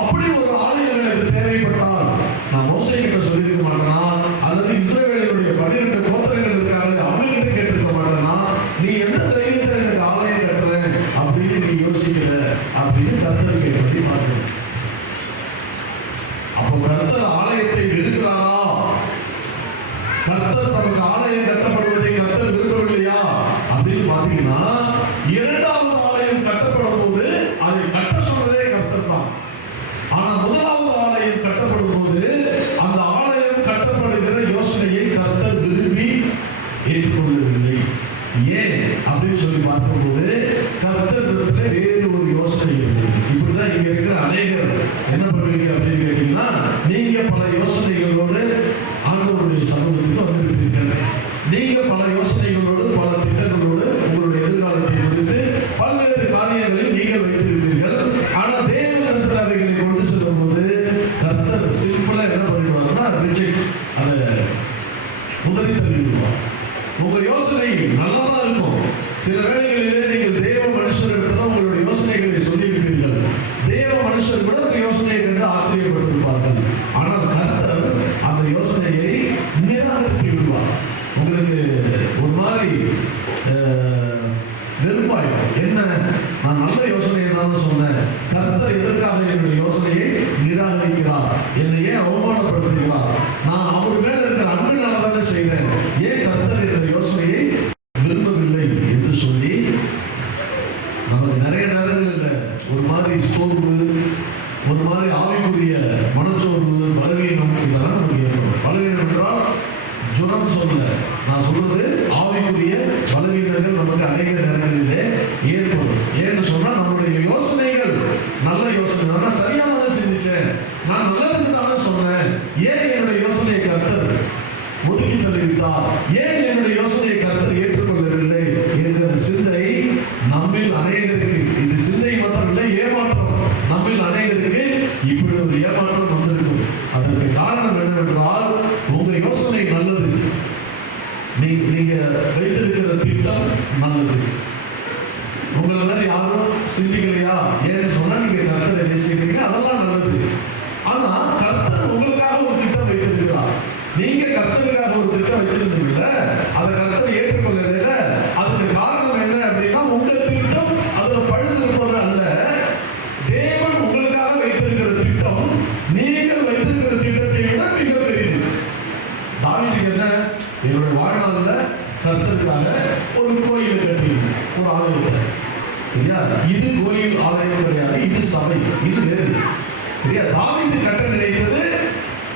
அப்படி ஒரு ஆலயம் எனக்கு தேவைப்பட்டால் நான் மோசே கிட்ட சொல்லியிருக்க மாட்டேனா? அல்லது இஸ்ரவேலுடைய 12 கோத்திரங்கள் இருக்காங்க, அவங்ககிட்ட கேட்டிருக்க மாட்டேனா? நீ எந்த தைரியத்தில் எனக்கு ஆலயம் கட்டுறேன் அப்படின்னு நீ யோசிக்கிற அப்படின்னு கர்த்தர் கேட்பதை பார்க்கிறேன். அப்போ கர்த்தர் ஆலயத்தை வெறுக்கிறாரா? கர்த்தர் தனக்கு ஆலயம் கட்டப்படுவதை கர்த்தர் விரும்பவில்லையா அப்படின்னு பாத்தீங்கன்னா, 2வது ஆலயம் கட்டப்படும் போது அதை கட்ட சொன்னதே கர்த்தர் தான். ஆனா 1வது ஆலயம் கட்டப்படும் போது அந்த ஆலயம் கட்டப்படுகிற யோசனையை கர்த்தர் விரும்பி ஏற்றுக்கொள்ளவில்லை. ஏன் அப்படின்னு சொல்லி பார்க்கும்போது கர்த்தரிடத்துல வேறு ஒரு யோசனை இருக்குது. இப்படிதான் இங்க இருக்கிற அநேகர் என்ன பண்ணுவீங்க அப்படின்னு கேட்டீங்கன்னா, நீங்க பல யோசனைகளோடு ஆண்டவருடைய சமூகத்துக்கு வந்திருப்பீர்கள். நீங்க பல யோசனைகளோடு, பல திட்டங்களோடு உங்களுடைய எதிர்காலத்தை குறித்து பல்வேறு காரியங்களை நீங்கள் வைத்திருப்பீர்கள். ஆனா தேவனிடத்தில் அவைகளை கொண்டு செல்லும் போது கர்த்தர் சிம்பிளா என்ன பண்ணிடுவாருன்னா ரிஜெக்ட், அதை உதறி தள்ளிடுவார். உங்க யோசனை நல்லதா இருக்கும். சில வேளைகளிலே நீங்கள் தேவ மனுஷரிடத்துல உங்களுடைய யோசனைகளை சொல்லியிருப்பீர்கள். தேவ மனுஷர் கூட அந்த யோசனையை கண்டு ஆச்சரியப்பட்டிருப்பார்கள். ஆனால் கர்த்தர் அந்த யோசனையை நிராகரித்து விடுவார். உங்களுக்கு ஒரு மாதிரி வெறுப்பாயிடும். என்ன, நான் நல்ல யோசனையை தான் சொன்னேன், கர்த்தர் எதற்காக என்னுடைய யோசனையை நிராகரிக்கிறார், என்னை ஏன் அவமானப்படுத்துகிறார், நான் அவர் மேல இருக்கிற அன்பு நல்லதானே செய்கிறேன், ஏன் கர்த்தர் என்னுடைய யோசனையை விரும்பவில்லை என்று சொல்லி நமக்கு நிறைய நேரங்களில் ஒரு மாதிரி சோர்வு, ஒரு மாதிரி ஆவிக்குரிய மனச்சோர்வு, பலவீனம் இதெல்லாம் நமக்கு ஏற்படும். பலவீனம் என்றால் ஜுரம் சொல்ல, நான் சொல்றது ஆவிக்குரிய பலவீனங்கள் நமக்கு அநேக நேரங்களிலே ஏற்படும். ஏன்னு சொன்னா நம்மளுடைய யோசனைகள் நல்ல யோசனை தான், சரியானதை சிந்திச்சேன், நான் நல்லதுக்கு தானே சொன்னேன், ஏன் என்னுடைய யோசனையை கர்த்தர் ஒதுக்கி தள்ளிவிட்டார், ஏன் என்னுடைய யோசனையை கர்த்தர் ஏற்றுக்கொள்ளவில்லை என்கிற சிந்தை நம்மில் அநேகருக்கு, இது சிந்தை மாத்திரம் இல்லை, ஏமாற்றம் நம்மில் அநேகருக்கு இப்படி ஒரு ஏமாற்றம் வந்திருக்கும். அதற்கு காரணம் என்னவென்றால் உங்க யோசனை நல்லது, நீங்க வைத்திருக்கிற திட்டம் நல்லது, உங்களை வேற யாரும் சிந்திக்கலையா, ஏன்னு சொன்னா நீங்க கர்த்தரை நேசிக்கிறீங்க, அதெல்லாம் நல்லது. ஆனா கர்த்தர் உங்களுக்காக ஒரு திட்டம் வைத்திருக்கிறார். நீங்க கர்த்தருக்காக ஒரு திட்டம் வச்சிருந்தீங்கல்ல, அதை கர்த்தர் ஏற்றுக்கொள்ளல. அதுக்கு காரணம் என்ன அப்படின்னா, உங்க திட்டம் அதுல பழுதிருப்பது அல்ல, தேவன் உங்களுக்காக வைத்திருக்கிற திட்டம் நீங்கள் வைத்திருக்கிற திட்டத்தை விட மிக பெரியது. தாவீதுக்கு என்ன, என்னுடைய வாழ்நாள்ல கர்த்தருக்காக ஒரு கோயில் கட்டி ஒரு ஆலயத்தை, சரியா, இது கோயில் ஆலயம் கிடையாது, இது சபை, இது வேறு, சரியா. தாவீது கட்ட நினைத்தது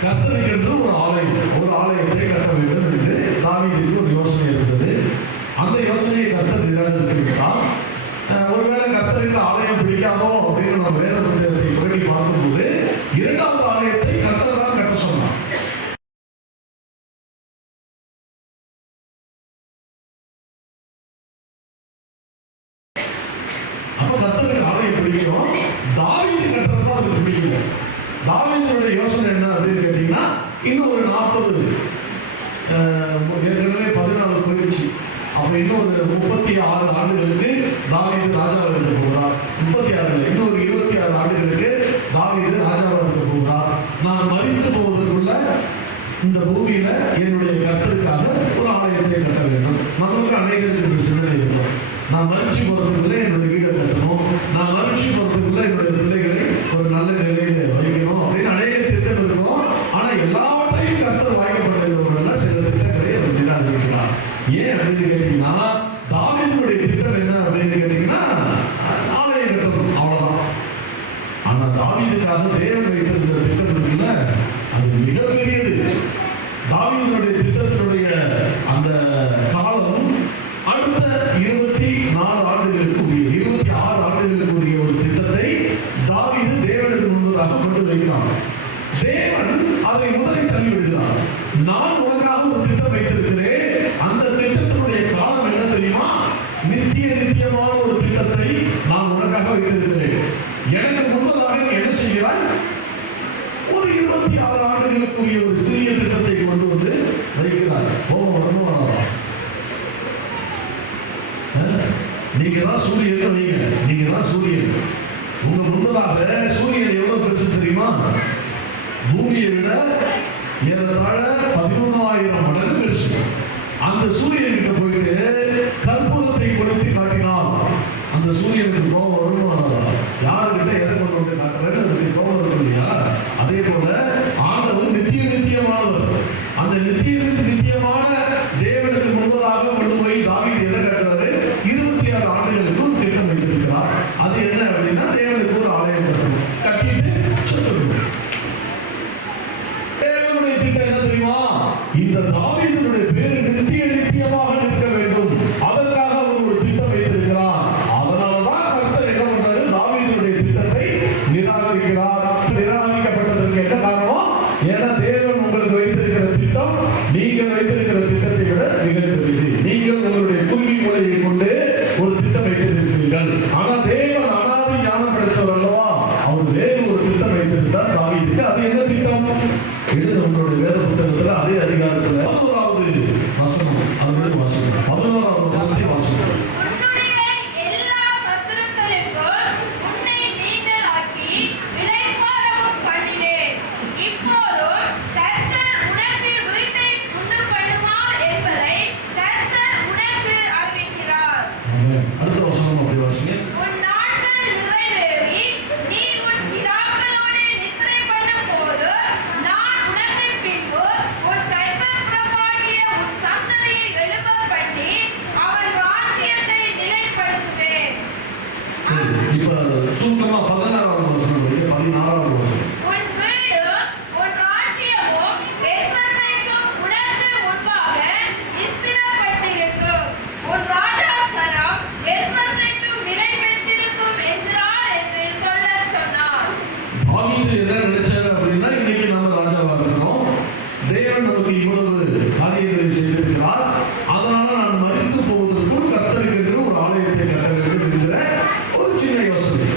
கர்த்தருக்கு என்று ஒரு ஆலயத்தை கட்ட வேண்டும் என்று தாவீதுக்கு ஒரு யோசனை இருந்தது. அந்த யோசனையை கர்த்தர் நிராகரித்து விட்டார். ஒருவேளை கர்த்தருக்கு ஆலயம் பிடிக்காதோ அப்படின்னு நம்ம வேத புத்தகத்தை அப்ப கர்த்தருக்கு ஆலயம் பிடிக்கும், தாவீது கட்டுறது தான் அவருக்கு பிடிக்கல. தாவீதுடைய யோசனை என்ன அப்படின்னு கேட்டீங்கன்னா, இன்னும் ஒரு 40 ஏற்கனவே 14 போயிடுச்சு. அப்ப இன்னும் ஒரு 36 ஆண்டுகளுக்கு தாவீது ராஜாவாக இருக்க போகிறார். 36 இல்லை, இன்னும் ஒரு 26 ஆண்டுகளுக்கு தாவீது ராஜாவாக இருக்க போகிறார். நான் மரித்து போவதற்குள்ள இந்த பூமியில என்னுடைய கர்த்தருக்காக ஒரு ஆலயத்தை கட்ட வேண்டும். நம்மளுக்கு அநேகருக்கு சிந்தனை இருக்கும். நான் மகிழ்ச்சி போறதுக்குள்ள என்னுடைய வீடை கட்டணும், நான் மகிழ்ச்சி போறதுக்குள்ள என்னுடைய பிள்ளைகளை ஒரு நல்ல நிலையில வைக்கணும் அப்படின்னு அநேக திட்டம் இருக்கும். ஆனா எல்லாவற்றையும் கர்த்தர் வாய்க்கப்பட்டவர்கள் சில திட்டங்களை அவர் நிராகரிக்கிறார். ஏன் அப்படின்னு கேட்டீங்கன்னா, தாவீதுடைய திட்டம் என்ன அப்படின்னு கேட்டீங்கன்னா, ஆலயம் கட்டணும், அவ்வளவுதான். ஆனா தாவீதுக்காக தேவன் வைத்திருந்த திட்டம் இருக்குல்ல, அது மிகப்பெரியது. தாவீதுடைய திட்டத்தினுடைய அந்த காலம் அடுத்த 24 ஆண்டுகளுக்கு உரிய, 26 ஆண்டுகளுக்கு உரிய ஒரு திட்டத்தை தாவீது தேவனுக்கு முன்பதாக கொண்டு வைக்கிறான். தேவன் அதை முதலில் தள்ளிவிடுகிறார். நான் உனக்காக ஒரு திட்டம் வைத்திருக்கிறேன், அந்த திட்டத்தினுடைய காலம் என்ன தெரியுமா? நித்தியமான ஒரு திட்டத்தை நான் உனக்காக வைத்திருக்கிறேன். எனக்கு முன்பதாக நீ என்ன செய்கிறாய்? ஒரு 26 ஆண்டுகளுக்குரிய ஒரு சிறிய திட்டத்தை கொண்டு வந்து வைக்கிறார். நீங்க தான் சூரியன் வைங்க, நீங்க தான் சூரியன். உங்க முன்பதாக சூரியன் எவ்வளவு பெருசு தெரியுமா? பூமியை விட ஏறத்தாழ 11,000 மடங்கு பெருசு. அந்த சூரியன் கிட்ட போயிட்டு கற்பூரத்தை கொடுத்து காட்டினான். அந்த சூரியனுக்கு கோபம் வருமா? யாருக்கிட்ட எதை கொண்டு வந்து காட்டுறேன்னு அதுக்கு கோபம் வரும் இல்லையா? அதே போல ஆண்டவர் நித்தியமானவர். அந்த நித்தியமான தேவனுக்கு முன்பதாக கொண்டு போய் தாவீது எதை காட்டுறாரு? 26 ஆண்டுகளுக்கு ஒரு திட்டம் வைத்திருக்கிறார். அது என்ன அப்படின்னா, தேவனுக்கு ஒரு ஆலயம் கட்டணும். கட்டிட்டு சொல்லணும். தேவனுடைய திட்டம் என்ன தெரியுமா? இந்த தாவீதுடைய பேரு நித்தியமாக நிற்க வேண்டும். அதற்காக அவர் ஒரு திட்டம் வைத்திருக்கிறார். அதனாலதான் கர்த்தர் என்ன பண்றாரு? தாவீதுடைய திட்டத்தை நிராகரிக்கிறார். நிராகரிக்கப்பட்டதற்கு என்ன காரணம்? ஏன்னா தேவன் உங்களுக்கு வைத்திருக்கிற திட்டம் நீங்கள் வைத்திருக்கிற திட்டத்தை விட மிகப்பெரியது. நீங்கள் உங்களுடைய குருவி மூலையை கொண்டு ஒரு திட்டம் வைத்திருக்கிறீர்கள். ஆனா தேவன் அனாதி ஞானப்படுத்தவர் அல்லவா? அவர் வேறு ஒரு திட்டம் வைத்திருந்தார் தாவீதுக்கு. அது என்ன திட்டம்? இது நம்மளுடைய வேத புத்தகத்துல அதே அதிகாரத்துல 11வது வசனம், அது வாசனம் 11வது வசனத்தை வாசிக்கிறோம். இப்ப சுருக்கமா 16வது வசனம், 16வது வசனம். தாவீது என்ன நினைச்சாரு அப்படின்னா, இன்னைக்கு நம்ம ராஜாவா இருக்கிறோம், தேவன் நமக்கு இவ்வளவு காரியங்களை செய்திருக்கிறார், அதனால நான் மரித்து போவதற்குள் கர்த்தருக்கு ஒரு ஆலயத்தை கட்ட வேண்டும் என்கிற ஒரு சின்ன யோசனை.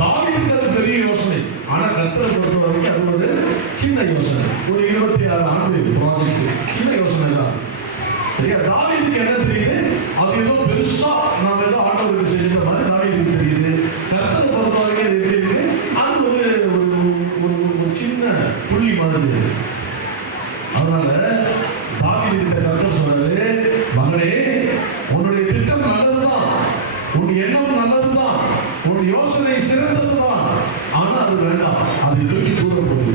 தாவீதுக்கு அது பெரிய யோசனை. ஆனா கர்த்தரை பொறுத்த வரைக்கும் அது ஒரு சின்ன யோசனை. ஒரு 26 ஆண்டு ப்ராஜெக்ட், சின்ன யோசனை தான். சரியா? தாவீதுக்கு என்ன தெரியுது? அது ஏதோ பெருசா நாம ஏதோ ஆண்டவருக்கு செஞ்ச மாதிரி தாவீதுக்கு தெரியுது. கர்த்தரை பொறுத்த வரைக்கும் அது எப்படி இருக்கு? அது ஒரு சின்ன புள்ளி மாதிரி. அதனால தாவீது கர்த்தர் சொல்றாரு, மகனே, உன்னுடைய திட்டம் நல்லதுதான், உன் எண்ணம் நல்லதுதான், உன் யோசனை சிறந்ததுதான். ஆனா அது வேண்டாம், அதை தூக்கி கூறப்படுது.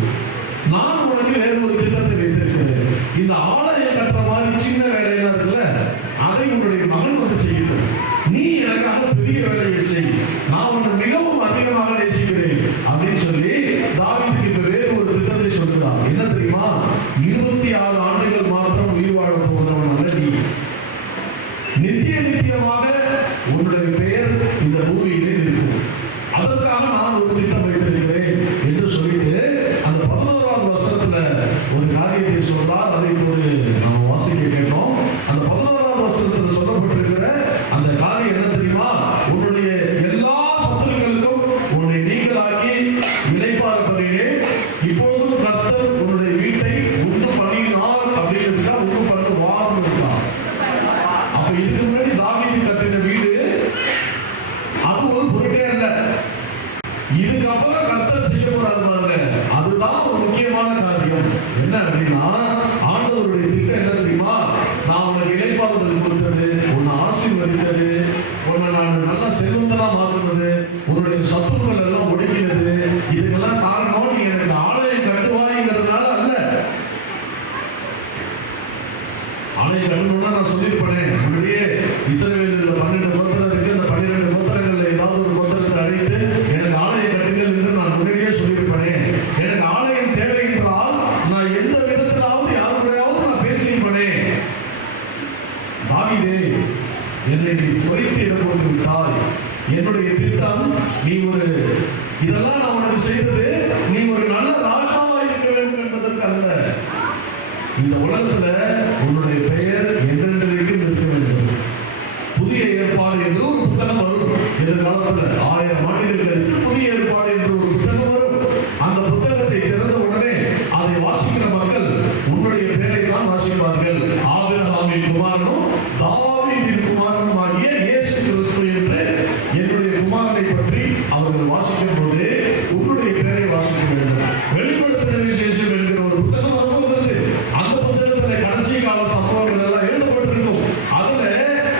நான் உனக்கு வேறு ஒரு திட்டத்தை வைத்திருக்கிறேன். இந்த ஆலயம் கட்டுற மாதிரி சின்ன வேலையெல்லாம் இருக்குல்ல, அதை எல்லாம் செல்வந்தனா மாத்துறது, உன்னுடைய சத்துருக்கள் எல்லாம் ஒடுக்கிறது, இதுக்கெல்லாம் காரணம் நீ எனக்கு ஆலயம் கட்டுவாய்ங்கிறதுனால அல்ல. ஆலயம் கட்டணும்னா நான் சொல்லியிருப்பேன், முன்னாடியே இஸ்ரவேலில் 12 கோத்திரம் இருக்கு, அந்த 12 கோத்திரங்கள்ல ஏதாவது ஒரு கோத்திரத்தை அழைத்து எனக்கு ஆலயம் கட்டுங்கள் என்று நான் முன்னாடியே சொல்லியிருப்பேன். எனக்கு ஆலயம் தேவை என்றால் நான் எந்த விதத்திலாவது யாருடையாவது நான் பேசியிருப்பேன். தாவீதே, என்னை நீ குறைத்து இடம் கொண்டு விட்டாய். என்னுடைய திட்டம் நீ ஒரு இதெல்லாம் நான் உனக்கு செய்தது நீ ஒரு நல்ல ராஜாவா இருக்க வேண்டும் என்பதற்கு அல்ல. இந்த உலகத்துல உன்னுடைய பெயர் என்றென்றைக்கும் இருக்க வேண்டும். புதிய ஏற்பாடு என்று ஒரு புத்தகம் வரும். எதிர்காலத்துல 1000 ஆண்டுகள் கழித்து புதிய ஏற்பாடு என்று ஒரு புத்தகம் வரும். அந்த புத்தகத்தை திறந்த உடனே அதை வாசிக்கிற மக்கள் உன்னுடைய பெயரை தான் வாசிப்பார்கள். ஆபிரகாமின் குமாரனும் தாவீதின் குமாரனும் ஆகிய இயேசு கிறிஸ்து என்று என்னுடைய குமாரனை பற்றி அவர்கள் வாசிக்கும் போது உன்னுடைய பெயரை வாசிக்க வேண்டும். வெளிப்படுத்தின விசேஷம் என்கிற ஒரு புத்தகம் வரும்போது அந்த புத்தகத்தில் கடைசி கால சம்பவங்கள் எல்லாம் எழுதப்பட்டிருக்கும். அதுல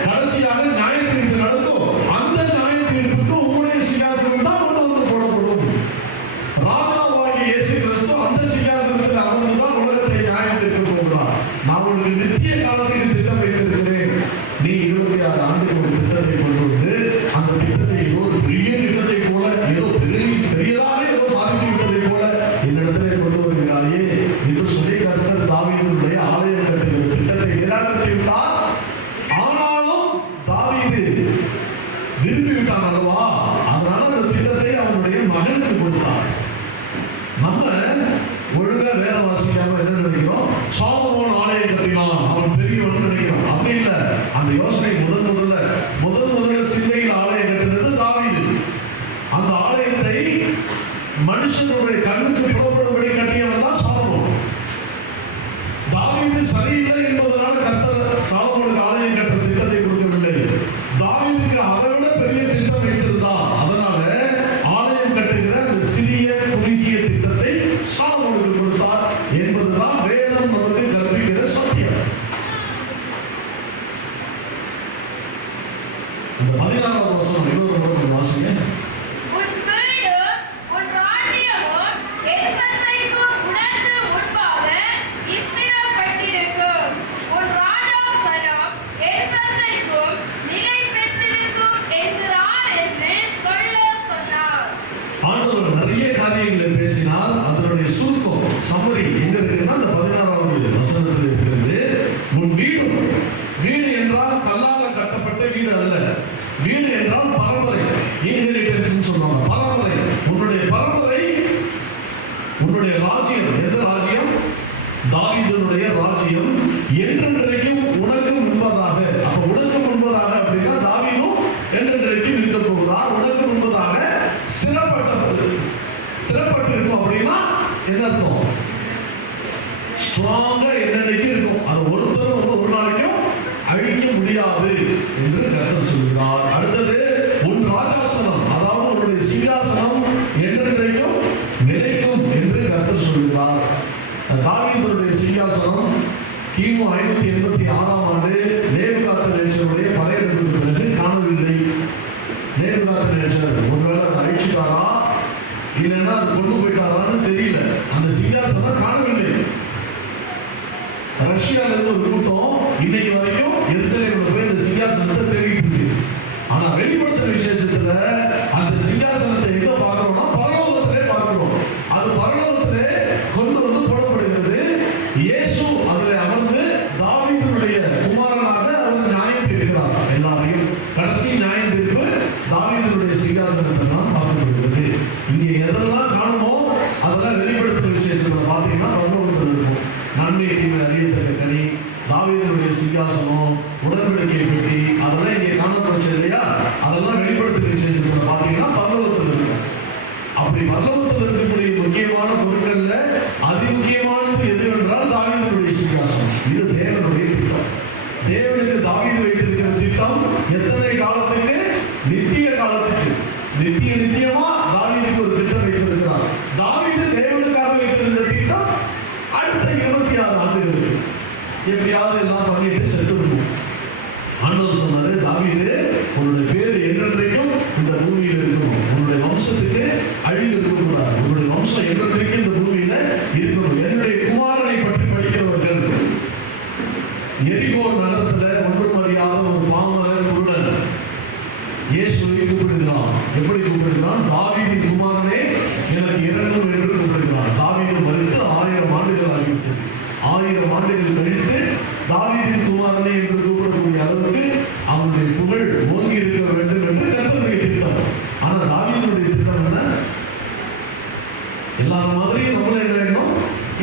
கடைசியாக நியாய தீர்ப்பு நடக்கும். அந்த நியாய தீர்ப்புக்கு உங்களுடைய சிங்காசனம் தான் கொண்டு வந்து போடப்படும். ராஜாவாகிய இயேசு கிறிஸ்து அந்த சிங்காசனத்தில் அமர்ந்துதான் உலகத்தை நியாய தீர்ப்பு போகிறார். நான் உங்களுக்கு நித்திய காலத்துக்கு திட்டம் வைத்திருக்கிறேன். நீ 26 ஆண்டுகள் ஒரு திட்டத்தை கொண்டு வந்து அந்த திட்டத்தை ஏதோ ஒரு பெரிய திட்டத்தை போல ஏதோ பெரியதாக ஏதோ சாதித்து விட்டதை போல என்னிடத்திலே கொண்டு வருகிறாயே என்று சொல்லி கர்த்தர் தாவீதுடைய ஆலயம் கட்டுகிற திட்டத்தை நிராகரித்து விட்டார். ஆனாலும் தாவீது விரும்பி விட்டான் அல்லவா? அதனால அந்த திட்டத்தை அவனுடைய மகனுக்கு கொடுத்தார். நம்ம ஒழுங்கா வேத வாசிக்காம என்ன நினைக்கிறோம்? சாலமோன் ஆலயம் கட்டினான், அவன் பெரியவன் நினைக்கிறோம். அப்படி இல்ல. அந்த யோசனை முதல்ல சிந்தையில் ஆலயம் கட்டுறது தாவீது. அந்த ஆலயத்தை மனுஷனுடைய கண்ணுக்கு புறப்படும்படி கட்டியவன் தான் சாலமோன். தாவீது சரியில்லை என்பதனால கர்த்தர் சாலமோனுக்கு ஆலயம் கட்டுற திட்டத்தை கொடுக்கவில்லை. தாவீதுக்கு அதை விட பெரிய திட்டம் வைத்திருந்தான். அதனால ஆலயம் கட்டுகிற அந்த சிறிய குறுகிய திட்டத்தை சாலமோனுக்கு கொடுத்தார் என்பதுதான் வேதம் நமக்கு கற்பிக்கிற சத்தியம். இந்த 16வது வசனம் இன்னொரு வாசிங்க. பேசினால் அதனுடைய சுருக்கம் சம்மரி எங்க இருக்குன்னா அந்த 16வது வசனத்தில் இருக்கிறது. உன் வீடு என்றால் கல்லால கட்டப்பட்ட வீடு அல்ல. வீடு என்றால் பரம்பரை, இன்ஹெரிட்டன்ஸ் சொல்லுவாங்க. பரம்பரை, உன்னுடைய பரம்பரை, உன்னுடைய ராஜ்யம். எந்த ராஜ்யம்? தாவீதுடைய ராஜ்யம் என்றென்றைக்கும் உனக்கு முன்பதாக. அப்ப உனக்கு முன்பதாக அப்படின்னா தாவீதும் என்றென்றைக்கும் இருக்க போகிறார். உனக்கு முன்பதாக ஸ்திரப்பட்டு இருக்கும். அப்படின்னா என்ன அர்த்தம்? ஸ்ட்ராங்கா என்னன்னைக்கு இருக்கும். அது ஒருத்தர் ஒரு நாளைக்கும் அழிக்க முடியாது என்று கர்த்தர் சொல்கிறார். அடுத்தது உன் ராஜாசனம், அதாவது உன்னுடைய சிங்காசனம் என்றென்றைக்கும் நிலைக்கும் என்று கர்த்தர் சொல்கிறார். தாவீதுடைய சிங்காசனம் கிமு 586ஆம் ஆண்டு நேபுகாத்நேச்சருடைய படையெடுப்புக்கு பிறகு காணவில்லை. நேபுகாத்நேச்சர் ஒருவேளை அதை அழிச்சுட்டாரா இல்லைன்னா அது கொண்டு போயிட்டாரான்னு தெரியல. அந்த சிங்காசனம் காணவில்லை. ரஷ்யால இருந்து ஒரு கூட்டம் இன்னைக்கு வரைக்கும் எருசலேம்ல போய் அந்த சிங்காசனத்தை தேடிட்டு இருக்கு. ஆனா வெளிப்படுத்துற விசேஷத்துல அந்த சிங்காசனத்தை எங்க பார்க்கிறோம்னா பரலோகத்திலே பார்க்கிறோம். அது பரலோகத்திலே கொண்டு வந்து போடப்படுகிறது. இயேசு அதில் அமர்ந்து தாவீதுடைய குமாரனாக அவர் நியாயம் தீர்க்கிறார். எல்லாரையும் கடைசி நியாயம் தீர்ப்பு தாவீதுடைய சிங்காசனத்தை தான் பார்க்கப்படுகிறது. இங்கே எதெல்லாம் காணுமோ அதெல்லாம் வெளிப்படுத்துற விசேஷத்துல பார்த்தீங்கன்னா பரலோகத்தில் இருக்கும். நன்மை தீமை அறியத்தக்க கனி, தாவீதுடைய சிங்காசனம், உடன்படிக்கை பெட்டி, அதெல்லாம் இங்கே காணப்படுச்சு இல்லையா? அதெல்லாம் வெளிப்படுத்துற விசேஷத்துல பார்த்தீங்கன்னா பரலோகத்தில் இருக்கும். அப்படி பரலோகத்தில் இருக்கக்கூடிய முக்கியமான பொருட்கள்ல அதிமுக்கியமானது எது என்றால் தாவீதுடைய சிங்காசனம். இது தேவனுடைய திட்டம். தேவனுக்கு தாவீது வைத்திருக்கிற திட்டம் எத்தனை காலத்துக்கு? நித்திய காலத்துக்கு. நித்தியமா தாவீதுக்கு ஒரு திட்டம் வைத்திருக்கிறார். தாவீது தேவனுக்காக வைத்திருந்த திட்டம் அடுத்த 26 ஆண்டுகளுக்கு எப்படியாவது எல்லாம் பண்ணிட்டு செத்து விடுவோம். ஆண்டவர் சொன்னாரு, தாவீது உன்னுடைய பேர் என்றென்றைக்கும் எரிகோ நகரத்துல ஒன்றும் அறியாத ஒரு பாமர குருடன் இயேசுவை கூப்பிடுகிறான். எப்படி கூப்பிடுகிறான்? தாவீதின் குமாரனே எனக்கு இறங்கும் என்று கூப்பிடுகிறான். தாவீது மரித்து 1000 ஆண்டுகள் ஆகிவிட்டது. 1000 ஆண்டுகள் கழித்து தாவீதின் குமாரனே என்று கூப்பிடக்கூடிய அளவுக்கு அவனுடைய புகழ் ஓங்கி இருக்க வேண்டும் என்று கர்த்தருடைய திட்டம். ஆனா தாவீதுடைய திட்டம் என்ன? எல்லாரும் மாதிரியும் நம்மள என்ன வேணும்?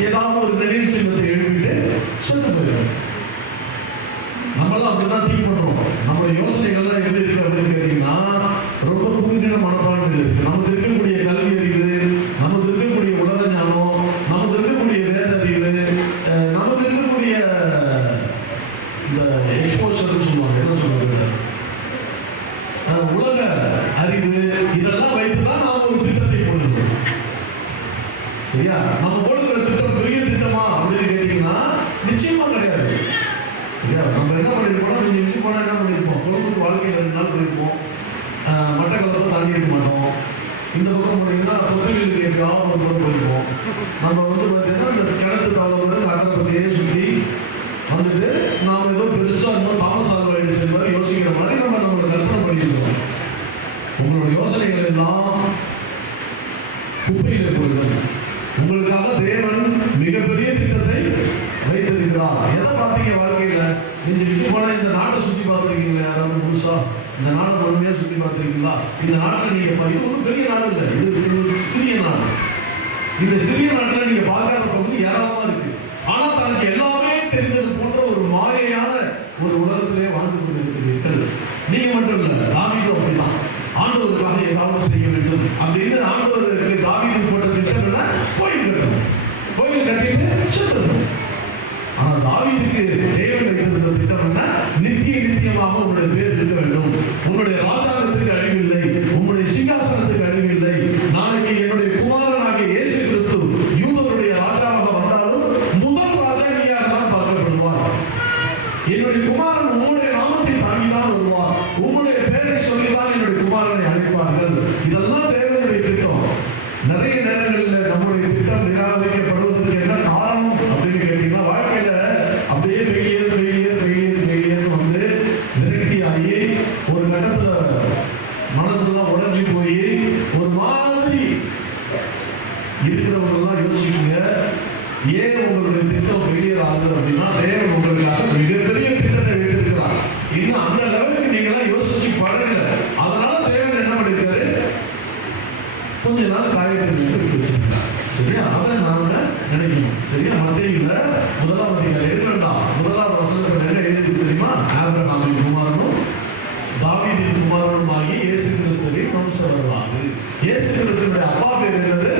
ஏதாவது ஒரு நெடில் சின்னத்தை எழுப்பிட்டு செத்து போயிடும். நம்மளாம் அப்படிதான் தீ பண்றோம். நம்மளுடைய யோசனைகள்லாம் எப்படி இருக்கு அப்படின்னு கேட்டீங்கன்னா ரொம்ப குறுகின மனப்பான்மை இருக்கு. நமக்கு இருக்கக்கூடிய கல்வி அறிவு, நமக்கு இருக்கக்கூடிய உலக ஞானம், நமக்கு இருக்கக்கூடிய வேத அறிவு, நமக்கு இருக்கக்கூடிய இந்த எக்ஸ்போஷர் சொல்லுவாங்க, என்ன சொல்றது, உலக அறிவு, இதெல்லாம் வைத்துதான் நாம் ஒரு திட்டத்தை போடுகிறோம். சரியா? நம்ம போடுகிற திட்டம் பெரிய திட்டமா அப்படின்னு கேட்டீங்கன்னா நிச்சயமா கிடையாது. சரியா? நம்ம என்ன பண்ணிருப்போம்? கொஞ்சம் போனா என்ன பண்ணிருப்போம்? குடும்பத்து வாழ்க்கையில் 2 நாள் போயிருப்போம். மட்டக்களப்பை தாண்டி இருக்க மாட்டோம். இந்த பக்கம் போனீங்கன்னா தொழிலுக்கு எப்பயாவது ஒரு பக்கம் போயிருப்போம். நம்ம பார்த்தீங்கன்னா இந்த கிணத்து தவறு நகரப்பத்தையே சுற்றி வந்துட்டு நாம் ஏதோ பெருசா இன்னும் தாமஸ் ஆல்வா எடிசன் மாதிரி யோசிக்கிற மாதிரி நம்மளை கற்பனை பண்ணியிருக்கோம். உங்களோட யோசனைகள் எல்லாம் குப்பையில் போடுகிறது. உங்களுக்காக தேவன் மிகப்பெரிய திட்டத்தை வைத்திருக்கிறார். எதை பார்த்தீங்க வாழ்க்கையில? நீங்க விட்டு போனா இந்த நாட்டை சுற்றி பார்த்துருக்கீங்களா? யாராவது புதுசா இந்த நாடை பொறுமையா சுற்றி பார்த்துருக்கீங்களா? இந்த நாட்டில் நீங்க இது ஒன்றும் பெரிய நாடு இல்லை, இது சிறிய நாடு. இந்த சிறிய நாட்டில் நீங்க பார்க்காத பகுதி ஏராளமா இருக்கு. ஆனா தனக்கு எல்லாமே தெரிஞ்சது போன்ற ஒரு மாயையான ஒரு உலகத்திலே வாழ்ந்து கொண்டிருக்கிறீர்கள். நீங்க மட்டும் இல்ல, தாவீது அப்படிதான். ஆண்டவருக்காக ஏதாவது செய்ய வேண்டும் அப்படின்னு ஆண்டவருக்கு தாவீது போட்ட திட்டம் என்ன? கோயில் கட்டிட்டு செத்துறோம். ஆனா தாவீதுக்கு தேவன் வைத்திருந்த திட்டம் என்ன? நித்தியமாக உங்களுடைய பேர் இருக்க வேண்டும், உங்களுடைய ராஜாங்கத்துக்கு அழிவில்லை, உங்களுடைய சிங்காசனத்துக்கு அழிவில்லை. நாளைக்கு என்னுடைய குமாரனாகிய இயேசு கிறிஸ்து யூதருடைய ராஜாவாக வந்தாலும் முதல் ராஜாங்கியாக தான் பார்க்கப்படுவார். என்னுடைய குமாரன் உங்களுடைய நாமத்தை தாங்கிதான் வருவார், உங்களுடைய பேரை சொல்லிதான் என்னுடைய குமாரனை அழைப்பார்கள். இதெல்லாம் தேவனுடைய திட்டம். நிறைய நேரங்களில் நம்முடைய திட்டம் நிராகரிக்கப்படுவதற்கு என்ன காரணம் அப்படின்னு கேட்டீங்கன்னா, வாழ்க்கையில அப்படியே ஃபெயிலியர் வந்து விரக்தி ஆகி ஒரு கட்டத்துல மனசுலாம் உடஞ்சி போய் ஒரு மாதிரி இருக்கிறவங்கெல்லாம் யோசிக்குங்க, ஏன் உங்களுடைய திட்டம் ஃபெயிலியர் ஆகுது அப்படின்னா தேவன் உங்களுக்காக மிகப்பெரிய திட்டத்தை வைத்திருக்கிறார். இன்னும் அந்த லெவலுக்கு நீங்களாம் யோசிச்சு பழகல. அதனால தேவன் என்ன பண்ணிருக்காரு? கொஞ்ச நாள் காரியத்தை விட்டு வச்சிருக்காரு. சரியா? அதை நாம நினைக்கணும். சரியா? மத்தேயுல 1ஆம் அதிகாரம் 1ஆம் வசனத்துல என்ன எழுதி தெரியுமா? ஆபிரகாமின் குமாரனும் தாவீதின் குமாரனும் ஆகிய இயேசு கிறிஸ்துவின் வம்சவர்களாக. இயேசு கிறிஸ்துவினுடைய அப்பா பேர் என்னது?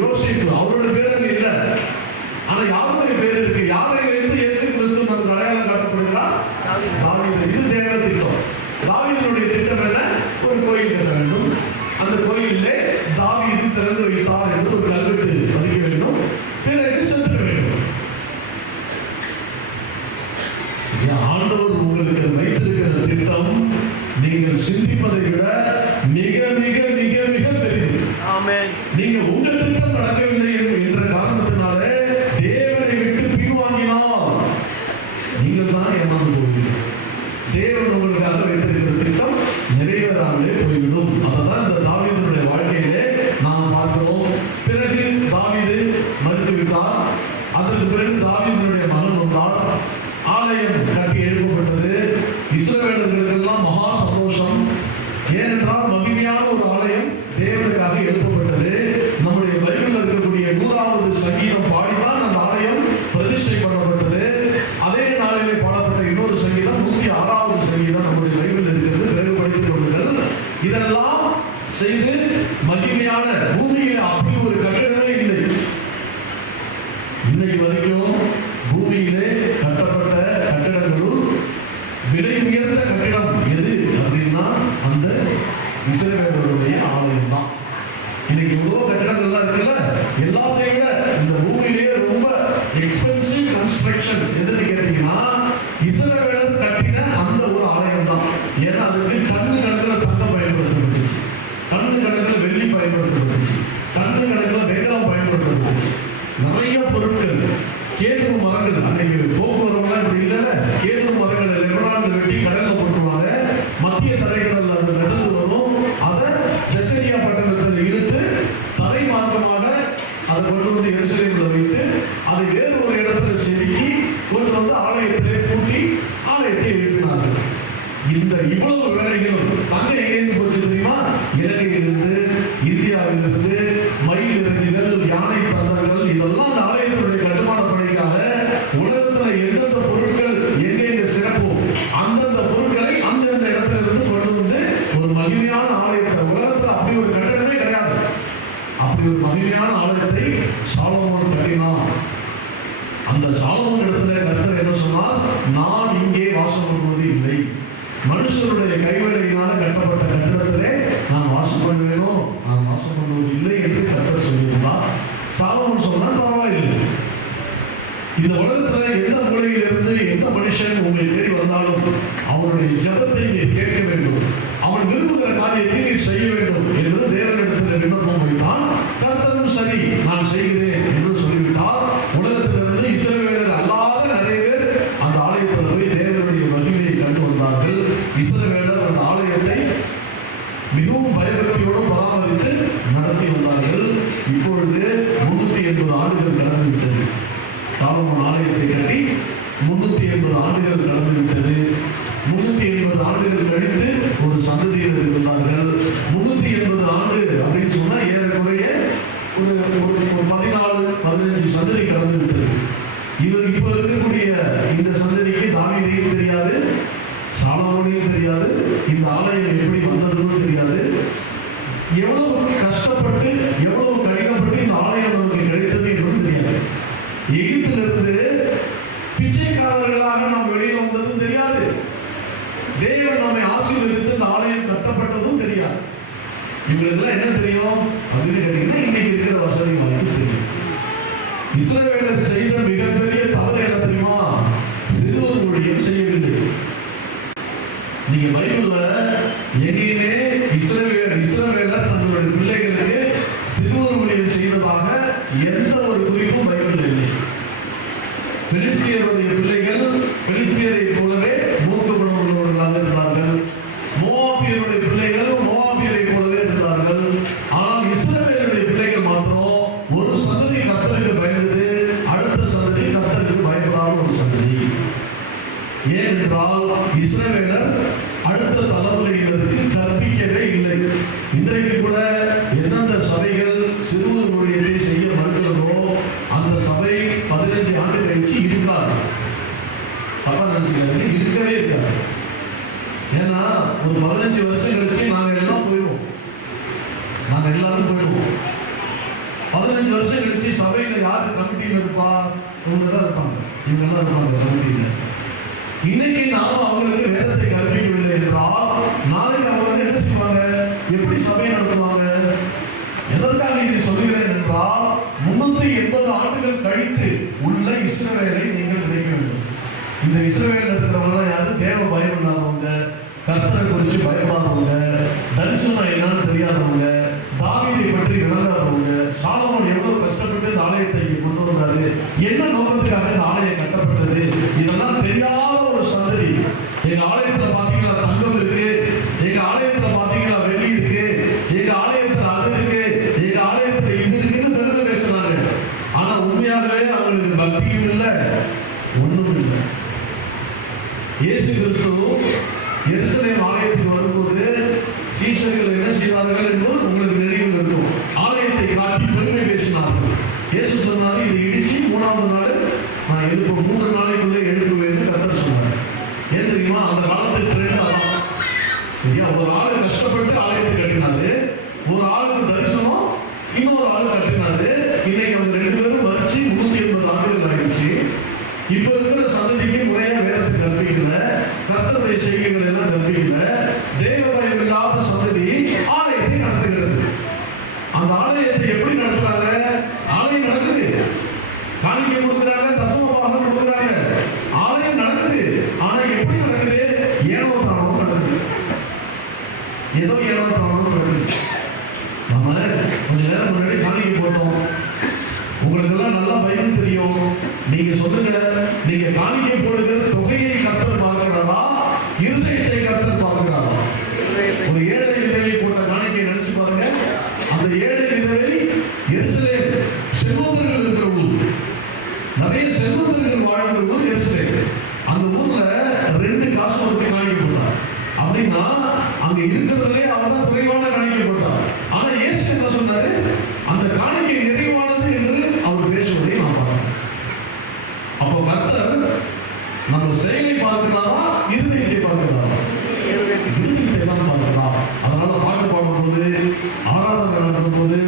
யோசிப்பு. அவருடைய பேர் அங்க இல்ல. ஆனா யாருடைய பேர் இருக்கு? யாரை வைத்து இயேசு கிறிஸ்து நமக்கு அடையாளம் காட்டப்படுகிறார்? தாவீது. இது தேவ திட்டம். தாவீதினுடைய திட்டம் என்ன? ஒரு கோயில் கட்ட வேண்டும். அந்த கோயிலே தாவீது திறந்து வைத்தார் என்று ஒரு கல்வெட்டு பதிக்க வேண்டும். பிறகு செத்துக்க வேண்டும். ஆண்டவர் உங்களுக்கு வைத்திருக்கிற திட்டம் நீங்கள் சிந்திப்பதை விட மிக மிக மிக மிக பெரியது. நீங்க உங்க திட்டம் நடக்கவில்லை என்ற காரணத்தினாலே தேவனை விட்டு பின்வாங்கினால் நீங்கள் தான் ஏமாந்து போவீர்கள். தேவன் உங்களுக்காக வைத்திருக்கிற திட்டம் நிறைவேறாமலே போய்விடும். அததான் இந்த தாவீதுடைய வாழ்க்கையிலே நாம் பார்க்கிறோம். பிறகு தாவீது மறுத்துவிட்டார். அதற்கு பிறகு தாவீதுடைய மகன் வந்தார். ஆலயம் கட்டி எழுப்பப்பட்டது. இஸ்ரவேலர்களுக்கெல்லாம் மகா சந்தோஷம். ஏனென்றால் மகிமையான ஒரு ஆலயம் தேவனுக்காக எழுப்பப்பட்டது. நம்முடைய பைபிளில் இருக்கக்கூடிய 100வது சங்கீதம் பாடிதான் அந்த ஆலயம் பிரதிஷ்டை பண்ணப்பட்டது. அதே நாளிலே பாடப்பட்ட இன்னொரு சங்கீதம் 106வது சங்கீதம் நம்முடைய பைபிளில் இருக்கிறது. பிறகு படித்துக் கொள்ளுங்கள். இதெல்லாம் செய்து மகிமையான பூமியில் அப்படி ஒரு கட்டிடமே இல்லை. இன்னைக்கு வரைக்கும் பூமியிலே கட்டப்பட்ட கட்டிடங்களுள் விலை உயர்ந்த கட்டிடம் எது அப்படின்னா அந்த இஸ்ரவேலருடைய ஆலயம் தான். இன்னைக்கு எவ்வளவு கட்டிடங்கள்லாம் இருக்குல்ல, எல்லாத்தையும் விட இந்த பூமியிலேயே ரொம்ப எக்ஸ்பென்சிவ் கன்ஸ்ட்ரக்ஷன் எதுன்னு கேட்டீங்கன்னா இஸ்ரவேலர் கட்டின அந்த ஒரு ஆலயம் தான். ஏன்னா அதுக்கு டன்னு கணக்கில் தங்கம் பயன்படுத்தப்பட்டுச்சு, டன்னு கணக்கில் வெள்ளி பயன்படுத்தப்பட்டுச்சு, டன்னு கணக்கில் வெங்கலம் பயன்படுத்தப்பட்டுச்சு. நிறைய பொருட்கள், கேது மரங்கள். அன்னைக்கு போக்குவரவுல மனுஷனுடைய கைவேலையினால கட்டப்பட்ட கட்டடத்திலே நான் வாசம் பண்ணுவேனோ, நான் வாசம் பண்ணுவது இல்லை என்று கர்த்தர் சொல்லியிருந்தார். சாலமோன் சொன்னால் பரவாயில்லை. இந்த உலகத்துல எந்த மூலையிலிருந்து எந்த மனுஷன் உங்களை தேடி வந்தாலும் அவனுடைய ஜெபத்தை நீர் கேட்க வேண்டும், அவன் விரும்புகிற காரியத்தை நீர் செய்ய வேண்டும் என்பது தேவனிடத்தில் விண்ணப்பம் வைத்தான். கர்த்தரும் சரி நான் செய்கிறேன் என்று சொல்லிவிட்டார். உலகத்திலிருந்து இஸ்ரவேலர் அல்லாத நிறைய பேர் அந்த ஆலயத்தில் போய் தேவனுடைய மகிமையை கண்டு வந்தார்கள். இஸ்ரவேலர் அந்த ஆலயத்தை மிகவும் பயபக்தியோடு பராமரித்து நடத்தி வந்தார்கள். இப்பொழுது 380 ஆண்டுகள் கடந்துவிட்டது. சாலமோன் ஆலயத்தை கட்டி 380 ஆண்டுகள் கடந்துவிட்டது. 380 ஆண்டுகள் கழித்து ஒரு சந்ததியினர் இருந்தார்கள். 380 ஆண்டு அப்படின்னு சொன்னா ஏறக்குறைய ஒரு 14-15 சந்ததி கடந்து விட்டது. இவர் இப்ப இருக்கக்கூடிய இந்த சந்ததிக்கு தாவீதையும் தெரியாது, சாலமோனையும் தெரியாது, இந்த ஆலயம் எப்படி வந்ததுன்னு தெரியாது. எவ்வளவு கஷ்டப்பட்டு எவ்வளவு கடினப்பட்டு இந்த ஆலயம் நமக்கு கிடைத்தது என்று தெரியாது. எகிப்திலிருந்து பிச்சைக்காரர்களாக நாம் வெளியில் வந்ததும் தெரியாது. தேவன் நம்மை ஆசீர்வதித்து இந்த ஆலயம் கட்டப்பட்டதும் தெரியாது. இவங்களுக்கெல்லாம் என்ன தெரியும் அப்படின்னு கேட்டீங்கன்னா இன்னைக்கு இருக்கிற வசதி வாய்ப்பு தெரியும். இஸ்ரவேலர் செய்த மிகப்பெரிய தவறு என்ன தெரியுமா? சிறுவர் மொழியும் செய்யவில்லை. நீங்க பைபிள்ல எங்கேயுமே இஸ்ரவேலர் தங்களுடைய பிள்ளைகளுக்கு சிறுவர் மொழியை செய்ததாக எந்த ஒரு குறிப்பும் பைபிள் இல்லை. பெலிஸ்தியருடைய பிள்ளைகள் பெலிஸ்தியரை போலவே மூத்த குணம் உள்ளவர்களாக இருந்தார்கள். மோவாபியருடைய பிள்ளைகள் மோவாபியரை போலவே இருந்தார்கள். ஆனால் இஸ்ரவேலுடைய பிள்ளைகள் மாத்திரம் ஒரு சந்ததி கர்த்தருக்கு பயந்தது, அடுத்த சந்ததி கர்த்தருக்கு பயப்படாத ஒரு சந்ததி. ஏனென்றால் இஸ்ரவேலர் அடுத்த தலைமுறையினருக்கு கற்பிக்கவே இல்லை. இன்றைக்கு கூட எந்தெந்த சபைகள் சிறுவர் ஊழியத்தை செய்ய மறுக்கிறதோ அந்த சபை 15 ஆண்டு கழிச்சு இருக்காது. அப்ப நினைச்சுக்காது, இருக்கவே இருக்காது. ஏன்னா ஒரு 15 வருஷம் கழிச்சு நாங்க எல்லாம் போயிடுவோம், நாங்க எல்லாரும் போயிடுவோம். 15 வருஷம் கழிச்சு சபையில யாரு கமிட்டியில் இருப்பா? இவங்க தான் இருப்பாங்க, இவங்க எல்லாம் இருப்பாங்க கமிட்டியில. இன்னைக்கு நாம அவங்களுக்கு வேதத்தை கற்பிக்கவில்லை என்றால் நாளைக்கு அவங்க என்ன செய்வாங்க? எப்படி சபை நடத்துவாங்க? எதற்காக இதை சொல்கிறேன் என்றால் 380 ஆண்டுகள் கழித்து உள்ள இஸ்ரவேலை நீங்கள் நினைக்க வேண்டும். இந்த இஸ்ரவேல் இருக்கிறவங்க யாரு? தேவ பயம் இல்லாதவங்க, கர்த்தரை குறித்து பயப்படாதவங்க, தரிசனம் என்னன்னு தெரியாதவங்க, தாவீதை பற்றி விளங்காதவங்க. சாலமோன் எவ்வளவு கஷ்டப்பட்டு இந்த ஆலயத்தை கொண்டு வந்தாரு, என்ன நோக்கத்துக்காக இந்த ஆலயம் கட்டப்பட்டது, இதெல்லாம் தெரியாத ஒரு சந்ததி. எங்க ஆலயத்துல பாத்தீங்களா தங்கம் இருக்கு, எங்க ஆலயத்துல பாத்தீங்களா வெள்ளி இருக்கு, எங்க ஆலயத்துல அது இருக்கு, எங்க ஆலயத்துல இது இருக்குன்னு பெருமை பேசுறாங்க. ஆனா உண்மையாகவே அவங்களுக்கு பக்தியும் இல்லை, ஒண்ணும் இல்லை. இயேசு கிறிஸ்து எருசலேம் ஆலயத்துக்கு வரும்போது சீஷர்கள் என்ன செய்தார்கள் என்பது உங்களுக்கு நினைவில் இருக்கும். ஆலயத்தை காட்டி பெருமை பேசினார்கள். இயேசு சொன்னாரு, இதை இடிச்சு 3ஆவது நாள் நான் 3 நாளைக்குள்ளே எழுப்புவேன்னு கர்த்தர் சொன்னார். ஏன் தெரியுமா? அந்த காலத்துக்கு ட்ரெண்ட் அதான். சரியா? ஒரு ஆளு கஷ்டப்பட்டு ஆலயத்தை கட்டினாரு, ஒரு ஆளுக்கு தரிசனம், இன்னொரு ஆளு கட்டினாரு. இன்னைக்கு அவங்க 2 பேரும் வச்சு 380 ஆண்டுகள் ஆயிடுச்சு. இப்ப இருக்கிற சந்ததிக்கு முறையா வேதத்தை கற்பிக்கல, கர்த்தருடைய செய்கைகள் எல்லாம் கற்பிக்கல. தேவபயம் இல்லாத சந்ததி ஆலயத்தை நடத்துகிறது. அந்த ஆலயத்தை எப்படி நடத்துறாங்க? ஆலயம் நடக்குது, காணிக்கை கொடுக்குறாங்க, தசம பாகம் கொடுக்குறாங்க, ஆலயம் நடக்குது. ஆனா எப்படி நடக்குது? ஏனோ தானோ நடக்குது, ஏதோ ஏனோ தானோ நடக்குது. நம்ம கொஞ்ச நேரம் முன்னாடி காணிக்கை போட்டோம். உங்களுக்கு எல்லாம் நல்லா பைபிள் தெரியும். நீங்க சொல்லுங்க, நீங்க காணிக்கை போடுகிற தொகையை கர்த்தர் பார்க்கிறாரா, இருதயத்தை கர்த்தர் பார்க்கிறாரா? ஒரு ஏழை விதவை போட்ட காணிக்கை நினைச்சு பாருங்க. அந்த ஏழை விதவை எருசலேம் செல்வந்தர்கள் இருக்கிற ஊர், நிறைய செல்வந்தர்கள் வாழ்கிற ஊர் எருசலேம். அந்த ஊர்ல 2 காசு கொடுத்து காணிக்கை போட்டார். அப்படின்னா அங்க இருக்கிறதுலே அவர் தான் குறைவான காணிக்கை போட்டார். ஆனா இயேசு என்ன சொன்னாரு? அந்த காணிக்கை நிறைவானது என்று அவர் பேசுவதை நாம் பார்க்கிறோம். அப்போ கர்த்தர் நம்ம செயலை பார்க்கிறாரா, இருதயத்தை பார்க்கிறாரா? இருதயத்தை தான் பார்க்கிறார். அதனால பாட்டு பாடும்போது, ஆராதனை நடக்கும் போது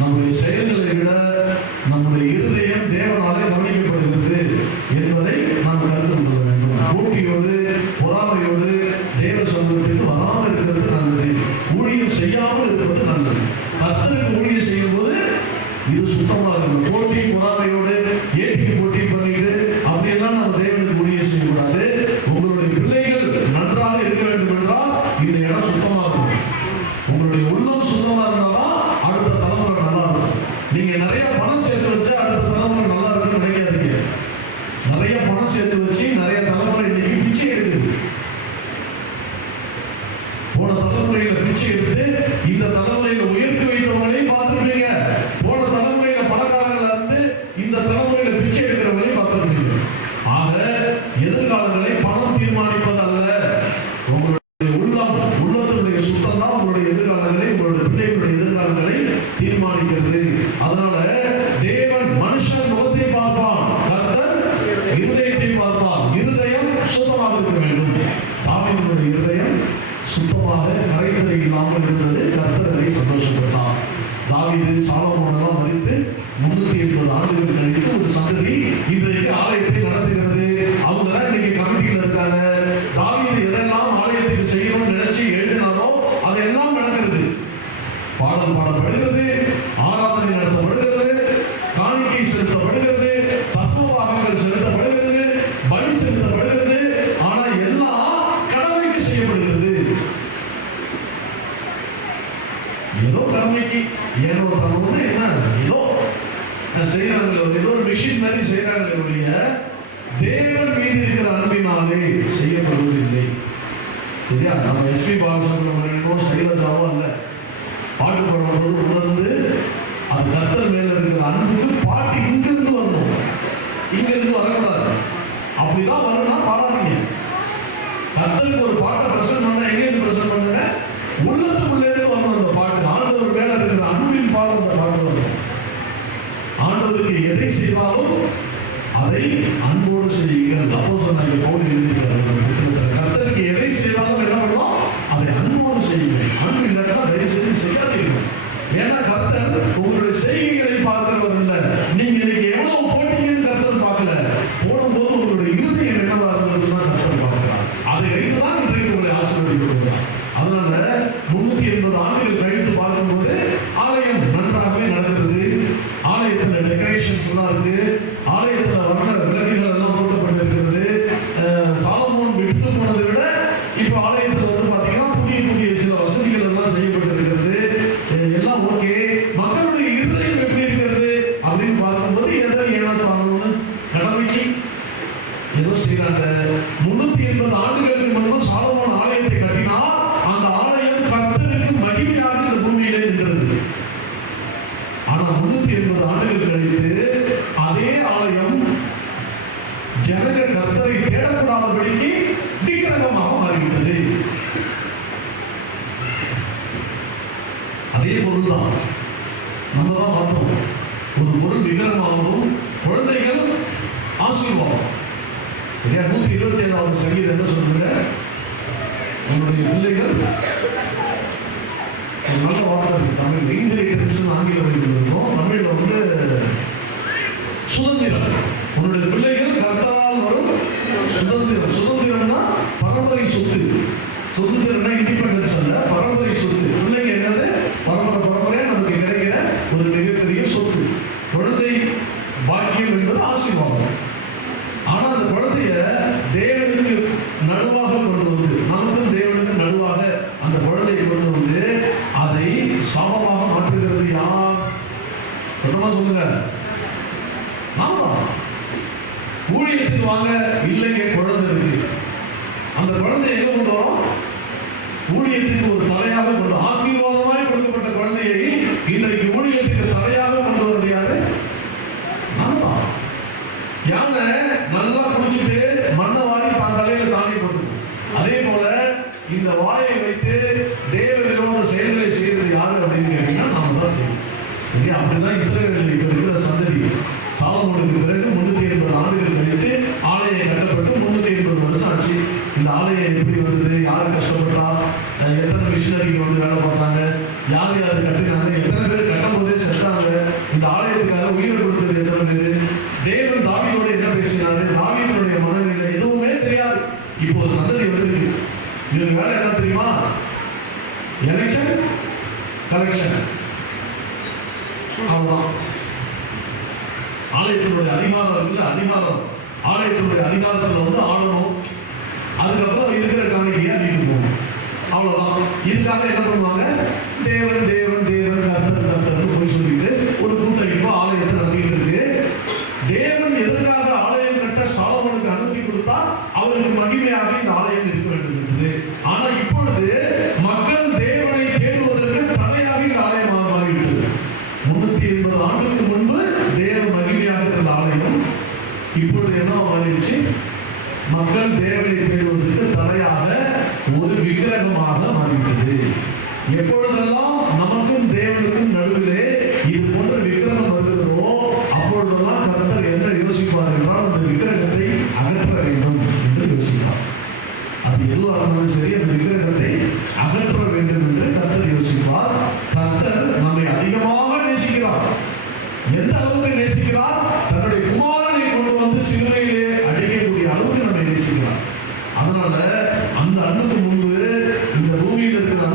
நம்முடைய செயல்களை விட நம்முடைய இருதயம் தேவனாலே கவனிக்கப்படுகிறது என்பதை நாம் கருத்து கொள்ள வேண்டும். போட்டியோடு பொறாமை பணம் சேர்த்து வச்சு நிறைய தலைமுறை இன்னைக்கு பிச்சை எடுக்குது. போன தலைமுறையில பிச்சை எடுத்து இந்த தலைமுறையில உயர்த்தி வைத்தவங்களையும் பார்த்துருப்பீங்க. போன தலைமுறையில பணக்காரங்கள இருந்து இந்த தலைமுறையில பிச்சை எடுக்கிறவங்களையும் பார்த்துருப்பீங்க. ஆக எதிர்காலங்களை பணம் தீர்மானிப்பது அல்ல, உங்களுடைய உள்ளத்தினுடைய சுத்தம் தான் உங்களுடைய எதிர்காலங்களை, உங்களுடைய பிள்ளைகளுடைய எதிர்காலங்களை தீர்மானிக்கிறது. அதனால தேவன் மனுஷன் முகத்தை பார்ப்பான், கர்த்தர் இருதயத்தை பார்ப்பான். இருதயம் சுத்தமாக இருக்க வேண்டும். தாவீதுடைய இருதயம் சுத்தமாக கரைதலை இல்லாமல் இருந்தது. கர்த்தர் அதை சந்தோஷப்பட்டார். தாவீது சாலமோனெல்லாம் மரித்து 380 ஆண்டுகள் கழித்து ஒரு சந்ததி இன்றைக்கு ஆலயத்தை நடத்துகிறது. அவங்க தான் இன்னைக்கு கமிட்டியில் இருக்காங்க. தாவீது எதெல்லாம் ஆலயத்துக்கு செய்யணும்னு நினைச்சு எழுதினாரோ அதெல்லாம் நடக்கிறது. பாடல் பாடப்படுகிறது, ஆராதனை நடத்தப்படுகிறது, காணிக்கை செலுத்தப்படுகிறது, தசமபாகங்கள் செலுத்தப்படுகிறது, பலி செலுத்தப்படுகிறது. ஆனா எல்லாம் கடமைக்கு செய்யப்படுகிறது. ஏதோ கடமைக்கு ஏதோ தரணும்னு என்ன ஏதோ செய்யறாங்க, ஏதோ ஒரு மிஷின் மாதிரி செய்யறாங்க ஒழிய தேவன் மீது இருக்கிற அன்பினாலே செய்யப்படுவதில்லை. சரியா? நம்ம எஸ்பி பாலசுப்ரமணியனோ சைலஜாவோ அல்ல, பாட்டு பாடும்போது உணர்ந்து அது கர்த்தர் மேல இருக்கிற அன்புக்கு பாட்டு இங்கிருந்து வரணும், இங்கிருந்து வரக்கூடாது. அப்படிதான் வரணும்னா பாடாதீங்க. கர்த்தருக்கு ஒரு பாட்டை பிரசன்ட் பண்ண எங்கேருந்து பிரசன்ட் பண்ணுங்க? உள்ளத்துக்குள்ளே இருந்து வரணும் அந்த பாட்டு. ஆண்டவர் மேல இருக்கிற அன்பின் பாடம் அந்த பாட்டு வரணும். ஆண்டவருக்கு எதை செய்தாலும் அதை அன்போடு செய்யுங்கள். அப்போஸ்தலனாகிய பவுல் எழுதியிருக்கிறார், கர்த்தருக்கு எதை செய்தாலும் என்ன பண்ணணும்? அதை அன்போடு செய்யுங்கள். அன்பு இல்லைன்னா தயவு செய்து செய்யாதீர்கள். ஏன்னா கர்த்தர் உங்களுடைய செய்கைகளை பார்க்கிறவர் இல்ல, நீங்க இன்னைக்கு எவ்வளவு போட்டீங்கன்னு கர்த்தர் பார்க்கல. போடும்போது உங்களுடைய இருதயம் என்னவா இருந்ததுன்னா கர்த்தர் பார்க்கிறார். அதை வைத்துதான் இன்றைக்கு உங்களை ஆசீர்வதிக்கிறார். அதனால 380 ஆண்டுகள் கழித்து பார்க்கும்போது ஆலயம் நன்றாகவே நடக்கிறது. ஆலயத்தில் டெக்கரேஷன்ஸ் எல்லாம் இருக்கு. ஆலயத்தில் வர்ண விளக்குகள் எல்லாம் போட்டப்பட்டிருக்கிறது. சாலமோன் விட்டு போனதை விட இப்ப ஆலயத்தில் வந்து பாத்தீங்கன்னா புதிய புதிய சில வசதிகள் எல்லாம் செய்யப்பட்டிருக்கிறது. எல்லாம் ஓகே. மக்களுடைய இருதயம் எப்படி இருக்கிறது அப்படின்னு பார்க்கும்போது எதை ஏனாத்தாங்கன்னு கடமைக்கு ஏதோ செய்யறாங்க. 380 ஆண்டுகளுக்கு முன்பு சாலமோன் ஆலயத்தை கட்டினால் அந்த ஆலயம் கர்த்தருக்கு மகிமையாக இந்த பூமியிலே நின்றது. ஆனா 380 ஆண்டுகள் கழித்து அதே ஆலயம் ஜனங்க கர்த்தரை தேடக்கூடாதபடிக்கு விக்கிரகமாக மாறிவிட்டது. அதே பொருள் தான் நம்ம தான் பார்த்தோம். ஒரு பொருள் விக்கிரகமாகவும் குழந்தைகள் ஆசீர்வாதம். சரியா? 127வது சங்கீதம் என்ன சொல்றது? உங்களுடைய பிள்ளைகள் நல்ல வார்த்தை இருக்கு தமிழ். இன்ஹெரிட்டன்ஸ் ஆங்கிலம் இருக்கும். தமிழ்ல வந்து சுதந்திரம். உன்னுடைய பிள்ளைகள் கர்த்தரால் வரும் சுதந்திரம். சுதந்திரம்னா பரம்பரை சொத்து. சுதந்திரம்னா இண்டிபெண்டன்ஸ் அல்ல, பரம்பரை சொத்து. பிள்ளைங்க என்னது? பரம்பரையா நமக்கு கிடைக்கிற ஒரு மிகப்பெரிய சொத்து. குழந்தை பாக்கியம் என்பது ஆசீர்வாதம். ஆனா அந்த குழந்தைய தேவனுக்கு நடுவாக கொண்டு வந்து, நமக்கும் தேவனுக்கு நடுவாக அந்த குழந்தையை கொண்டு வந்து அதை சாபமாக மாற்றுகிறது யார்? சொல்லுங்க. நாம ஊழியத்துக்கு வாங்க, இல்லைங்க குழந்தை இருக்கு. அந்த குழந்தை எங்க கொண்டு வரோம்? ஊழியத்துக்கு ஒரு தலையாக கொண்டு, ஆசீர்வாதமாய் கொடுக்கப்பட்ட குழந்தையை இன்றைக்கு ஊழியத்துக்கு தலையாக கொண்டு வருவது யாரு? நாம. யானை நல்லா குடிச்சிட்டு மண்ணை வாரி தான் தலையில தாண்டி போட்டு, அதே போல இந்த வாயை வைத்து தேவ விரோத செயல்களை செய்யறது யாரு அப்படின்னு கேட்டீங்கன்னா நாம தான் செய்யணும். அப்படிதான் இஸ்ரவேலில் இப்ப இருக்கிற சந்ததி. சாலமோனுக்கு பிறகு 380 ஆண்டுகள் கழித்து ஆலயம் கட்டப்பட்டு 380 வருஷம் ஆச்சு. இந்த ஆலயம் எப்படி வந்தது? யார் கஷ்டப்பட்டா? எத்தனை மிஷினரி வந்து வேலை பார்த்தாங்க? யார் யார் கட்டினாங்க? எத்தனை பேர் கட்டும் போதே செத்தாங்க? இந்த ஆலயத்துக்காக உயிர் கொடுத்தது எத்தனை பேர்? தேவன் தாவீதோட என்ன பேசினாரு? தாவீதனுடைய மனநிலை எதுவுமே தெரியாது. இப்போ ஒரு சந்ததி வருது. இவங்க வேலை என்ன தெரியுமா? Election, collection. அவ்வளவுதான். ஆலயத்தினுடைய அதிகாரம் இல்லை, அதிகாரம் ஆலயத்தினுடைய அதிகாரத்தில் வந்து ஆளணும். அதுக்கப்புறம் இருக்கிற காணிக்கையா நீட்டு போகணும். அவ்வளவுதான். இதுக்காக என்ன பண்ணுவாங்க? தேவன் தேவன் தேவன் கர்த்தர் கர்த்தர்னு போய் சொல்லிட்டு ஒரு கூட்டம் இப்போ ஆலயத்தை நடத்திட்டு இருக்கு. தேவன் எதுக்காக ஆலயம் கட்ட சாலமோனுக்கு மாறிடுச்சு? மக்கள் தேவனை தேடுவதற்கு தடையாக ஒரு விக்கிரகமாக மாறிவிட்டது. எப்பொழுதெல்லாம் நமக்கும் தேவனுக்கும் நடுவிலே இது போன்ற விக்கிரகம் வருகிறதோ அப்பொழுதெல்லாம் கர்த்தர் என்ன யோசிப்பார் என்றால் அந்த விக்கிரகத்தை அகற்ற வேண்டும் என்று யோசிப்பார். அது எதுவாக இருந்தாலும் சரி, அந்த விக்கிரகத்தை அகற்ற வேண்டும் என்று கர்த்தர் யோசிப்பார். கர்த்தர் நம்மை அதிகமாக நேசிக்கிறார். எந்த அளவுக்கு நேசிக்கிறார்? தன்னுடைய குமாரனை கொண்டு வந்து சிலுவையிலே அடிக்கக்கூடிய அளவுக்கு நம்மை நேசிக்கிறார். அதனால அந்த அன்புக்கு முன்பு இந்த பூமியில் இருக்கிற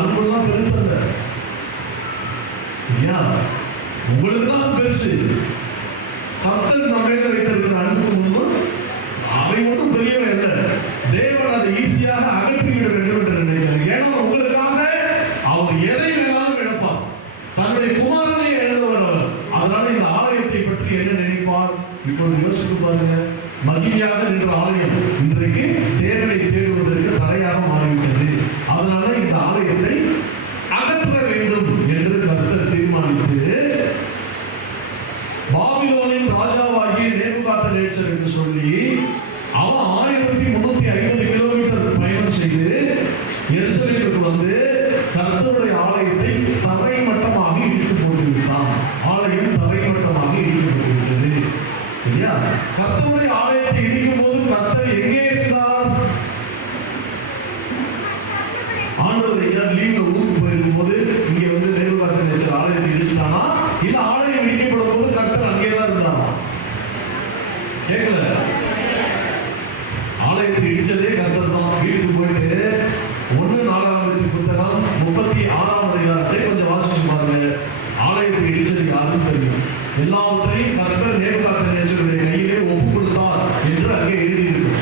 அன்புலாம் பெருசு அல்ல. சரியா? உங்களுக்கு தான் பெருசு. கர்த்தர் நம்ம மேல வைத்திருக்கிற அன்புக்கு முன்பு அவை ஒன்றும் பெரியவை அல்ல. தேவன் அதை ஈஸியாக அகற்றிவிட வேண்டும் என்று நினைக்கிறார். ஏன்னா உங்களுக்காக அவர் எதை வேணாலும் இழப்பார். தன்னுடைய குமாரனை இழந்தவர். அதனால இந்த ஆலயத்தை பற்றி என்ன நினைப்பார்? இப்பொழுது யோசித்து பாருங்க. மகிமையாக நின்ற ஆலயம் இன்றைக்கு தேவனை தேடுவதற்கு தடையாக மாறிவிட்டது. அதனால இந்த ஆலயத்தை அகற்ற வேண்டும் என்று கர்த்தர் தீர்மானித்து பாபிலோனின் ராஜாவாகிய நேபுகாத்நேச்சர் என்று சொல்லி அவன் 1350 கிலோமீட்டர் பயணம் செய்து எருசலேமுக்கு வந்து கர்த்தருடைய ஆலயத்தை தரைமட்டமாக இடித்து போட்டுவிட்டான். ஆலயம் தரைமட்டமாக இடித்து போட்டுவிட்டது. சரியா? கர்த்தருடைய ஆலயத்தை இடிக்கும் போது கர்த்தர் எங்கே இருந்தார்? ஆண்டவர் ஏதாவது லீவ்ல ஊருக்கு போயிருக்கும் போது இங்க வந்து நேபுகாத்நேச்சர் ஆலயத்தை இடிச்சிட்டானா, இல்ல ஆலயம் இடிக்கப்படும் போது கர்த்தர் அங்கேதான் இருந்தாரா? கேட்கல. ஆலயத்தை இடிச்சதே கர்த்தர் தான். வீட்டுக்கு போயிட்டு 1 புத்தகம் 36ஆம் அதிகாரத்தை கொஞ்சம் வாசிச்சு பாருங்க. ஆலயத்தை இடிச்சது யாருன்னு தெரியும். எல்லாவற்றையும் கர்த்தர் நேபுகாத்நேச்சருடைய கையிலே ஒப்பு கொடுத்தார் என்று அங்கே எழுதியிருக்கு.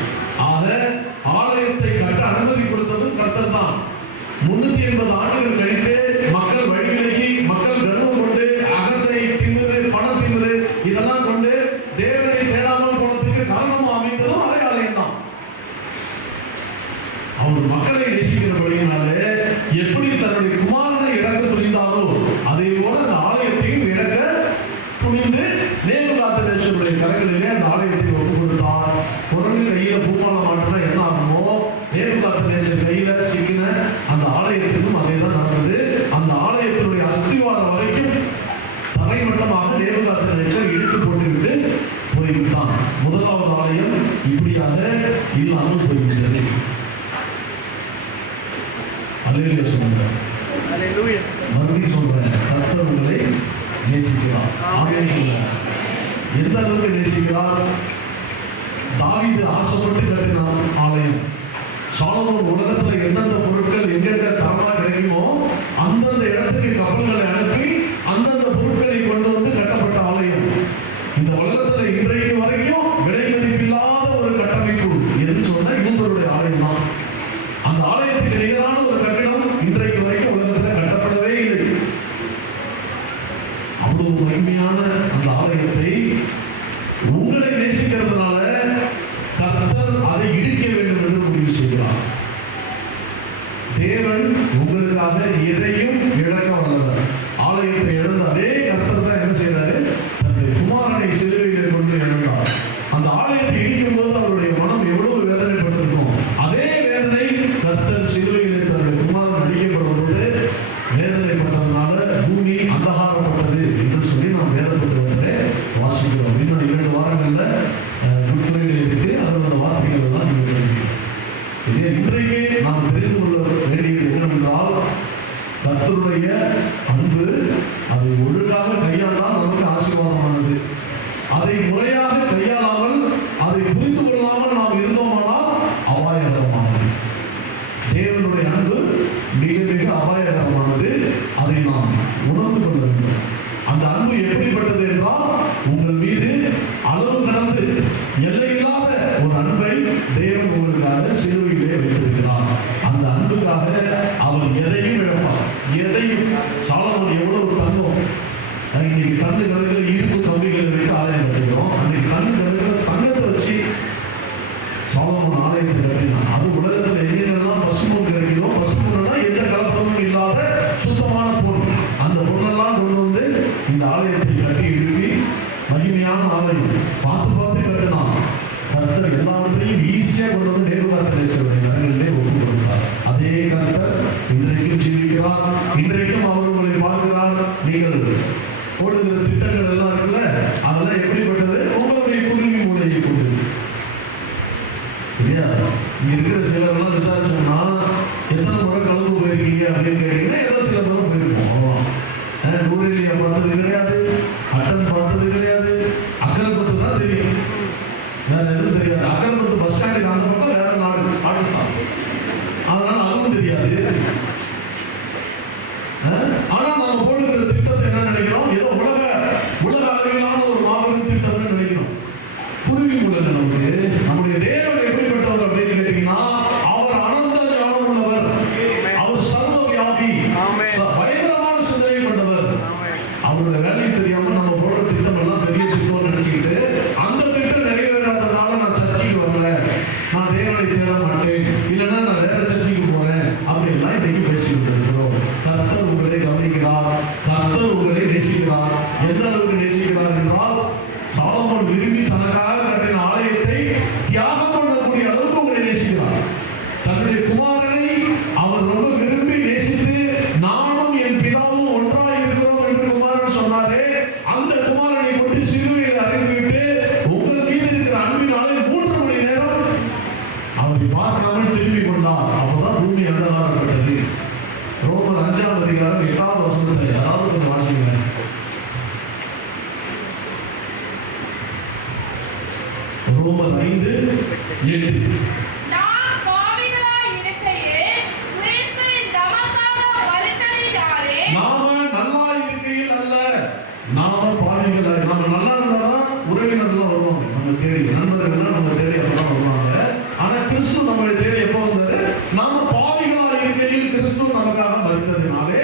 ஆக ஆலயத்தை கட்ட அனுமதி கொடுத்ததும் கர்த்தர் தான். 380 ஆண்டுகள் கழித்து மக்கள் வழிவிலகி, மக்கள் கர்வம் கொண்டு, அகந்தை, திமிரு, பண திமிரு இதெல்லாம் கொண்டு தேவனை தேடாமல் போனதுக்கு காரணம் அமைந்ததும் அதே ஆலயம் தான். அவர் மக்களை நேசிக்கிறபடியினாலே எப்படி தன்னுடைய குமாரனை இழக்க துணிந்தாரோ அதே போல அந்த ஆலயத்தையும் இழக்க துணிந்து நேபுகாத்நேச்சருடைய கரங்களிலே அந்த ஆலயத்தை ஒப்பு கொடுத்தார். குரங்கு கையில பூமாலை மாட்டினா என்ன ஆகுமோ, நேபுகாத்நேச்சர் கையில சிக்கின அந்த ஆலயத்துக்கும் அதே தான் நடந்தது. அந்த ஆலயத்தினுடைய அஸ்திவாரம் வரைக்கும் தரைமட்டமாக நேபுகாத்நேச்சர் இழுத்து போட்டுவிட்டு போய்விட்டான். முதலாவது ஆலயம் இப்படியாக இல்லாமல் போய்விட்டது. அல்லேலூயா சொல்லுங்க. அல்லேலூயா. மறுபடியும் சொல்றேன், கர்த்தர் உங்களை நேசிக்கிறார். ஆமென். எந்த அளவுக்கு நேசிக்கிறார்? தாவீது ஆசைப்பட்டு கட்டினான் ஆலயம். சாலமோன் உலகத்துல எந்தெந்த பொருட்கள் எங்கெங்க தரமா கிடைக்குமோ அந்தந்த இடத்துக்கு கப்பல்களை அனுப்பி அந்தந்த பொருட்களை கொண்டு வந்து கட்டப்பட்ட ஆலயம். இந்த உலகத்துல இன்றைக்கு வரைக்கும் விலை மதிப்பில்லாத ஒரு கட்டமைப்பு எதுன்னு சொன்னா யூதருடைய ஆலயம் தான். அந்த ஆலயத்துக்கு நிகரான ஒரு கட்டிடம் இன்றைக்கு வரைக்கும் உலகத்துல கட்டப்படவே இல்லை. அவ்வளவு மகிமையான அந்த ஆலயத்தை உங்களை நேசிக்கிறதுனால கர்த்தர் அதை இடிக்க வேண்டும் என்று முடிவு செய்கிறார். தேவன் உங்களுக்காக எதையும் இழக்க வல்லவர். ஆலயத்தை இழந்த அதே கர்த்தர் தான் என்ன செய்யறாரு? தன்னுடைய குமாரனை சிலுவையில் கொண்டு இழந்தார். அந்த ஆலயத்தை இடிக்கும் போது அவருடைய மனம் எவ்வளவு வேதனைப்பட்டிருக்கும். அதே வேதனை கர்த்தர் சிலுவையில் தன்னுடைய குமாரன் அடிக்கப்படும் போது வேதனைப்பட்டதுனால பூமி அந்தகாரப்பட்டது என்று சொல்லி நாம் வேதப்பட்டவர்களே வாசிக்கிறோம். இன்னும் 2 வாரங்கள்ல குட் ஃப்ரைடே இருக்கு. அதோட வார்த்தைகள் எல்லாம் நீங்க தெரிஞ்சுக்கணும். சரியா? இன்றைக்கு நாம் தெரிந்து கொள்ள வேண்டியது என்னவென்றால் கர்த்தருடைய அன்பு அதை ஒழுங்காக கையாண்டால் நமக்கு ஆசீர்வாதமானது. அதை முறையாக கையாளாமல் அதை புரிந்து கொள்ளாமல் நாம் இருந்தோமானால் அபாயகரமானது. தேவனுடைய அன்பு மிக மிக அபாயகரமானது. அதை நாம் உணர்ந்து கொள்ள வேண்டும். அந்த அன்பு எப்படிப்பட்டது என்றால் உங்கள் மீது அளவு கடந்து எல்லையில்லாத ஒரு அன்பை தேவன் உங்களுக்காக சிலுவையிலே வைத்திருக்கிறார். அந்த அன்புக்காக அவர் எதையும் இழப்பார். எதையும். சாலமோன் எவ்வளவு தங்கம் இன்னைக்கு கண்ணு கணக்கில் இருப்பு கம்பிகளை வைத்து ஆலயம் கட்டிக்கிறோம். அன்னைக்கு கண்ணு கணக்கில் தங்கத்தை வச்சு சாலமோன் ஆலயத்தை கட்டினான். அது உலகத்தில் எங்கெல்லாம் பசுமம் கிடைக்குதோ, பசுமம்னா எந்த கலப்படமும் இல்லாத சுத்தமான பொருள், அந்த பொருளெல்லாம் கொண்டு வந்து இந்த ஆலயத்தை கட்டி எழுப்பி மகிமையான ஆலயம் பார்த்து பார்த்து கட்டினான். பாதத்தில் சிலருடைய கரங்களிலே ஒப்புக் கொடுத்தார். அதே கர்த்தர் இன்றைக்கும் ஜீவிக்கிறார். இன்றைக்கும் அவர் உங்களை பார்க்கிறார். நீங்கள் போடுகிற திட்டங்கள் எல்லாம் இருக்குல்ல, அதெல்லாம் எப்படிப்பட்டது? உங்களுடைய குருவி மூளையை கொண்டு. சரியா? இங்க இருக்கிற சிலரெல்லாம் விசாரிச்சோம்னா எத்தனை முறை கலந்து போயிருக்கீங்க அப்படின்னு கேட்டீங்கன்னா ஏதோ சில முறை போயிருக்கோம். அவ்வளோ நூறிலியா பார்த்தது கிடையாது, அட்டன் பார்த்தது கிடையாது, அக்கல்பத்து தான் தெரியும், வேற எதுவும் தெரியாது. அக்கல்பத்து பஸ் ஸ்டாண்டுக்கு அந்த பக்கம் வேற நாடு பாகிஸ்தான், அதனால அதுவும் தெரியாது. ஆனா நம்ம போடுகிற திட்டத்தை என்ன நினைக்கிறோம்? ஏதோ உலக அளவிலான ஒரு மாபெரும் திட்டம் நினைக்கிறோம். குருவி உலக நமக்கு நம்முடைய தேவன் எப்படிப்பட்டவர் அப்படின்னு கேட்டீங்கன்னா, அவர் அனந்த ஞானம் உள்ளவர், அவர் சர்வ வியாபி, பயங்கரமான சிந்தனை கொண்டவர். அவருடைய வேலையை தெரியாம நம்ம போடுற திட்டம் எல்லாம் பெரிய திட்டம் நினைச்சுக்கிட்டு அந்த திட்டம் நிறைவேறாதனால நான் சர்ச்சைக்கு வரல, நான் தேவனை தேட மாட்டேன், இல்லைன்னா நான் வேற சர்ச்சைக்கு போறேன் அப்படின்லாம் இன்னைக்கு பேசிக்கிட்டு இருக்கிறோம். கர்த்தர் உங்களை கவனிக்கிறார், கர்த்தர் உங்களை நேசிக்கிறார். எந்த அளவுக்கு நேசிக்கிறார் என்றால், சாலமோன் விரும்பி தனக்காக கட்டின ஆலயத்தை தியாகம் பண்ணக்கூடிய அளவுக்கு உங்களை நேசிக்கிறார். தன்னுடைய குமாரனை அவர் ரொம்ப விரும்பி நேசித்து, நானும் என் பிதாவும் ஒன்றாய் இருக்கிறோம் என்று குமாரன் சொன்னாரே, அந்த குமாரனை கொண்டு சிலுவையில் அறைந்துவிட்டு உங்கள் மீது இருக்கிற அன்பினாலே 3 மணி நேரம் அவரை பார்க்காமல் திரும்பிக் கொண்டார். அப்பதான் பூமி அந்தகாரப்பட்டது. ரோமர் 5ஆம் அதிகாரம் 8ஆம் வசனத்தை யாராவது கொஞ்சம் வாசிங்க. ரோமர் 5:8. நாம நல்லா இருக்கையில் அல்ல, நாம பாவிகளாய். நம்ம நல்லா இருந்தாதான் உறவினர்கள் வருவாங்க நம்ம தேடி, நண்பர்கள் நம்ம தேடி அப்பதான் வருவாங்க. ஆனா கிறிஸ்து நம்மளை தேடி எப்ப வந்தாரு? நாம பாவிகளாய் இருக்கையில் கிறிஸ்து நமக்காக மரித்ததினாலே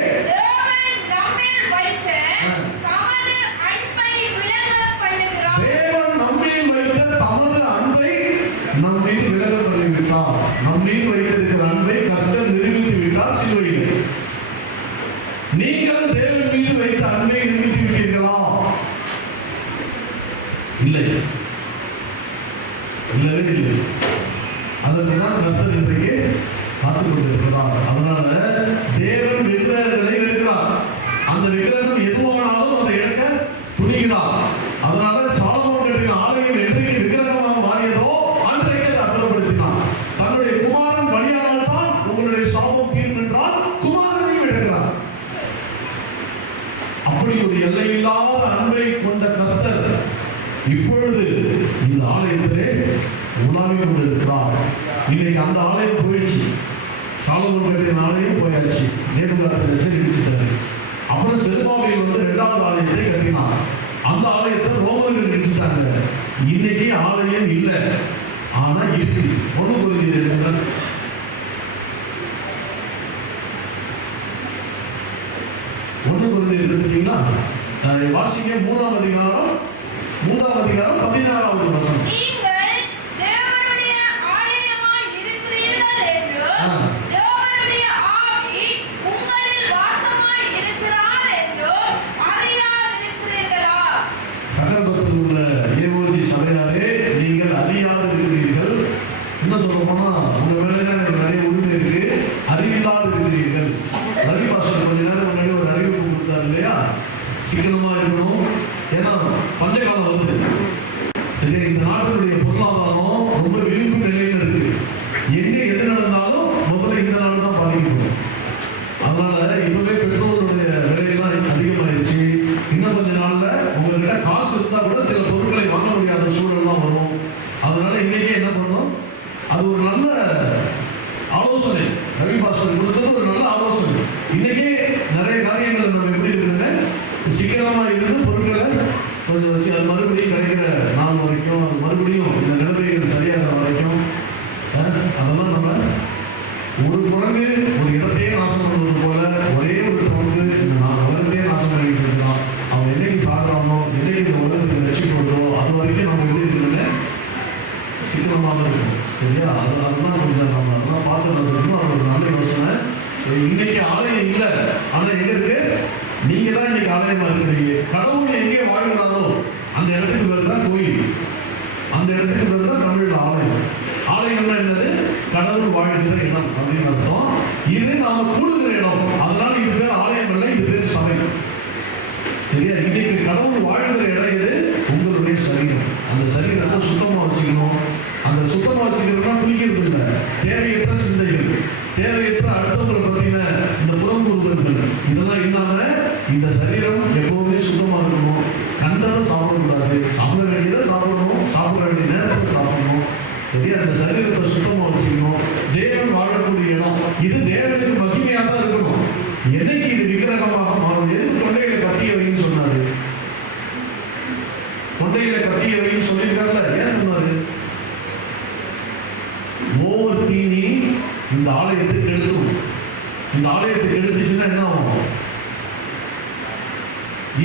தேவன் நம்மில் வைத்த தமது அன்பை நம்மீது விலக பண்ணிவிட்டார். நம்மீது வைத்திருக்கிற அன்பை கர்த்தர் நிரூபித்து விட்டார் சிலுவையில். நீங்கள் தேவன் மீது வைத்த அன்பை நிரூபித்து விட்டீர்களா? இல்லை, இல்லவே இல்லை. அதற்குதான் கர்த்தர் இன்றைக்கு காத்துக் கொண்டிருக்கிறார். அதனால தேவன் விக்கிரகங்களை இருக்கிறார். அந்த விக்கிரகம் எதுவானாலும் அதை எடுக்க துணிகிறார். அதனால சாலமோன் கட்டின ஆலயம் என்றைக்கு விக்கிரகமாக மாறியதோ அன்றைக்கு அர்த்தப்படுத்தினார். தன்னுடைய குமாரன் பலியானால் தான் உங்களுடைய சாபம் தீரும் என்றால் குமாரனையும் எடுக்கிறார். அப்படி ஒரு எல்லையில்லாத அன்பை கொண்ட கர்த்தர் இப்பொழுது இந்த ஆலயத்திலே உலாவி கொண்டிருக்கிறார். இன்னைக்கு அந்த ஆலயம் போயிடுச்சு, சாலமோன் கட்டின ஆலயம் போயாச்சு, நேபுகாத்நேச்சர் இடிச்சிட்டாரு. அப்புறம் செருபாபேல் வந்து 2வது ஆலயத்தை கட்டினார். அந்த ஆலயத்தை ரோமர்கள் இடிச்சிட்டாங்க. இன்னைக்கு ஆலயம் இல்லை, ஆனா இருக்கு. 1 கொரிந்தியர் 1 கொரிந்தியர் எடுத்தீங்களா? வாசிங்க 3ஆம் அதிகாரம் 16வது வசனம். சகலபத்தில் உள்ள ஏவோதி சபையாரே, நீங்கள் அறியாது இருக்கிறீர்கள். என்ன சொல்ல போனா உங்க வேலையில நிறைய உரிமை இருக்கு, அறிவில்லாது இருக்கிறீர்கள். ரவி பாஸ்டர் கொஞ்ச நேரம் முன்னாடி ஒரு அறிவிப்பு கொடுத்தாரு இல்லையா? சீக்கிரமா இருக்கணும், ஏன்னா பஞ்சகாலம் வருது. சரி, இந்த நாட்டினுடைய பொருளாதாரம் ரொம்ப விளிம்பு நிலையில இருக்கு. எங்க எது நடந்தாலும் முதல்ல இந்த நாடு தான் பாதிக்கப்படும். அதனால இப்பவே பெட்ரோலுடைய விலையெல்லாம் அதிகமாயிருச்சு. இன்னும் கொஞ்ச நாள்ல உங்ககிட்ட காசு இருந்தா கூட சில பொருட்களை வாங்க முடியாத சூழல்லாம் வரும். அதனால இன்னைக்கே என்ன பண்ணணும்? அது ஒரு நல்ல ஆலோசனை. ரவி பாஸ்டர் கொடுத்தது ஒரு நல்ல ஆலோசனை. இன்னைக்கே நிறைய காரியங்கள் நம்ம எப்படி இருக்குன்னு சீக்கிரமா இருந்து பொருட்களை கொஞ்சம் வச்சு அது மறுபடியும் கிடைக்கிற நாள் வரைக்கும், அது மறுபடியும் இந்த நிலைமைகள் சரியாகிற வரைக்கும் அதெல்லாம் நம்ம ஒரு குரங்கு ஒரு இடத்தையே நாசம் பண்ணுவது போல ஒரே ஒரு குரங்கு இந்த உலகத்தையே நாசம் பண்ணிட்டு இருக்கலாம். அவன் என்னைக்கு சாடுறானோ, என்னைக்கு இந்த உலகத்துக்கு ரட்சிப்படுறோ, அது வரைக்கும் நம்ம எப்படி இருக்குன்னு சீக்கிரமாக இருக்கும். சரியா? அதெல்லாம் கொஞ்சம் நம்ம அதெல்லாம் பார்த்துட்டு இருக்கணும். அது ஒரு நல்ல யோசனை. இன்னைக்கு ஆலயம் இல்லை, ஆனா எங்க இருக்கு? நீங்க தான் இன்னைக்கு ஆலயமா இருக்கிறீங்க. கடவுள் எங்கே வாழ்கிறாரோ அந்த இடத்துக்கு பேர் தான் கோயில். அந்த இடத்துக்கு பேர் தான் தமிழ்ல ஆலயம். ஆலயம்னா என்னது? நாம கூடுகிற இடம். அதனால இது பேர் ஆலயம் இல்லை, இது பேர் சபை. சரியா? இன்னைக்கு கடவுள் வாழ்கிற இடம் இது உங்களுடைய சரீரம். அந்த சரீரத்தை சுத்தமா வச்சுக்கணும். அந்த சுத்தமா வச்சுக்கிறதுனா குளிக்கிறது இல்லை, தேவையற்ற சிந்தைகள், தேவையற்ற அடுத்தவங்களை பற்றின இந்த புறம்புறுதல்கள் இதெல்லாம் இல்லாம இந்த சரீரம் எப்பவுமே சுத்தமா இருக்கணும். கண்டதை சாப்பிடக்கூடாது, சாப்பிட வேண்டியதை சாப்பிடணும், சாப்பிட வேண்டிய நேரத்தை சாப்பிடணும். சரியா? அந்த சரீரத்தை சுத்தமா வச்சுக்கணும். தேவன் வாழக்கூடிய இடம் இது தேவனுக்கு மகிமையாக தான் இருக்கணும். என்னைக்கு இது விக்கிரகமாக மாறுது? எதுக்கு தொண்டையில கத்திய வைன்னு சொன்னாரு? தொண்டையில கத்திய வைன்னு சொல்லியிருக்காருல, ஏன் சொன்னாரு? ஓவர் தீனி இந்த ஆலயத்தை கெடுக்கும். இந்த ஆலயத்தை கெடுத்துச்சுன்னா என்ன ஆகும்?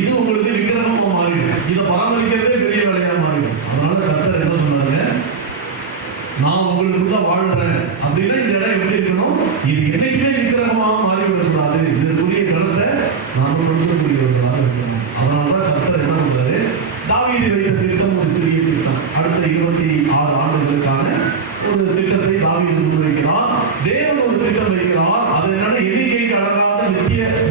இது உங்களுக்கு விக்கிரகமா மாறிடும். இதை பராமரிக்கிறதே பெரிய வேலையா மாறிடும். அதனால கர்த்தர் என்ன சொன்னாங்க? நான் உங்களுக்குள்ள வாழுறேன் அப்படின்னா இந்த இடம் எப்படி இருக்கணும்? இது என்னைக்குமே விக்கிரகமாக மாறிவிடக்கூடாது. இதற்குரிய கடத்தை நாம கொடுக்கக்கூடியவர்களாக இருக்கணும். அதனாலதான் கர்த்தர் என்ன பண்றாரு? தாவீது வைத்த திட்டம் ஒரு சிறிய திட்டம். அடுத்த 26 ஆண்டுகளுக்கான ஒரு திட்டத்தை தாவீது முன்வைக்கிறார். தேவன் ஒரு திட்டம் வைக்கிறார். அது என்னன்னா எண்ணிக்கைக்கு அடங்காத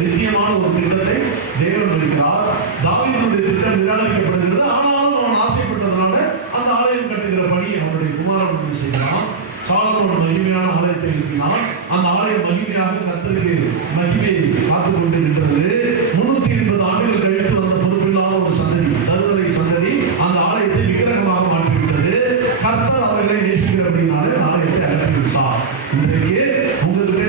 நித்தியமான ஒரு திட்டத்தை தேவன் வைக்கிறார். தாவீதுடைய திட்டம் நிராகரிக்கப்படுகிறது. ஆனாலும் அவன் ஆசைப்பட்டதுனால அந்த ஆலயம் கட்டுகிற பணி அவனுடைய குமாரன் வந்து செய்யலாம். சாலமோன் மகிமையான ஆலயத்தை எழுப்பினார். அந்த ஆலயம் மகிமையாக கர்த்தருக்கு மகிமையை காத்துக் கொண்டிருக்கிறது. 380 ஆண்டுகள் கழித்து வந்த பொறுப்பில்லாத ஒரு சந்ததி, தருதலை சந்ததி அந்த ஆலயத்தை விக்கிரகமாக மாற்றிவிட்டது. கர்த்தர் அவர்களை நேசிக்கிறபடினாலே ஆலயத்தை அகற்றிவிட்டார். இன்றைக்கு உங்களுக்கு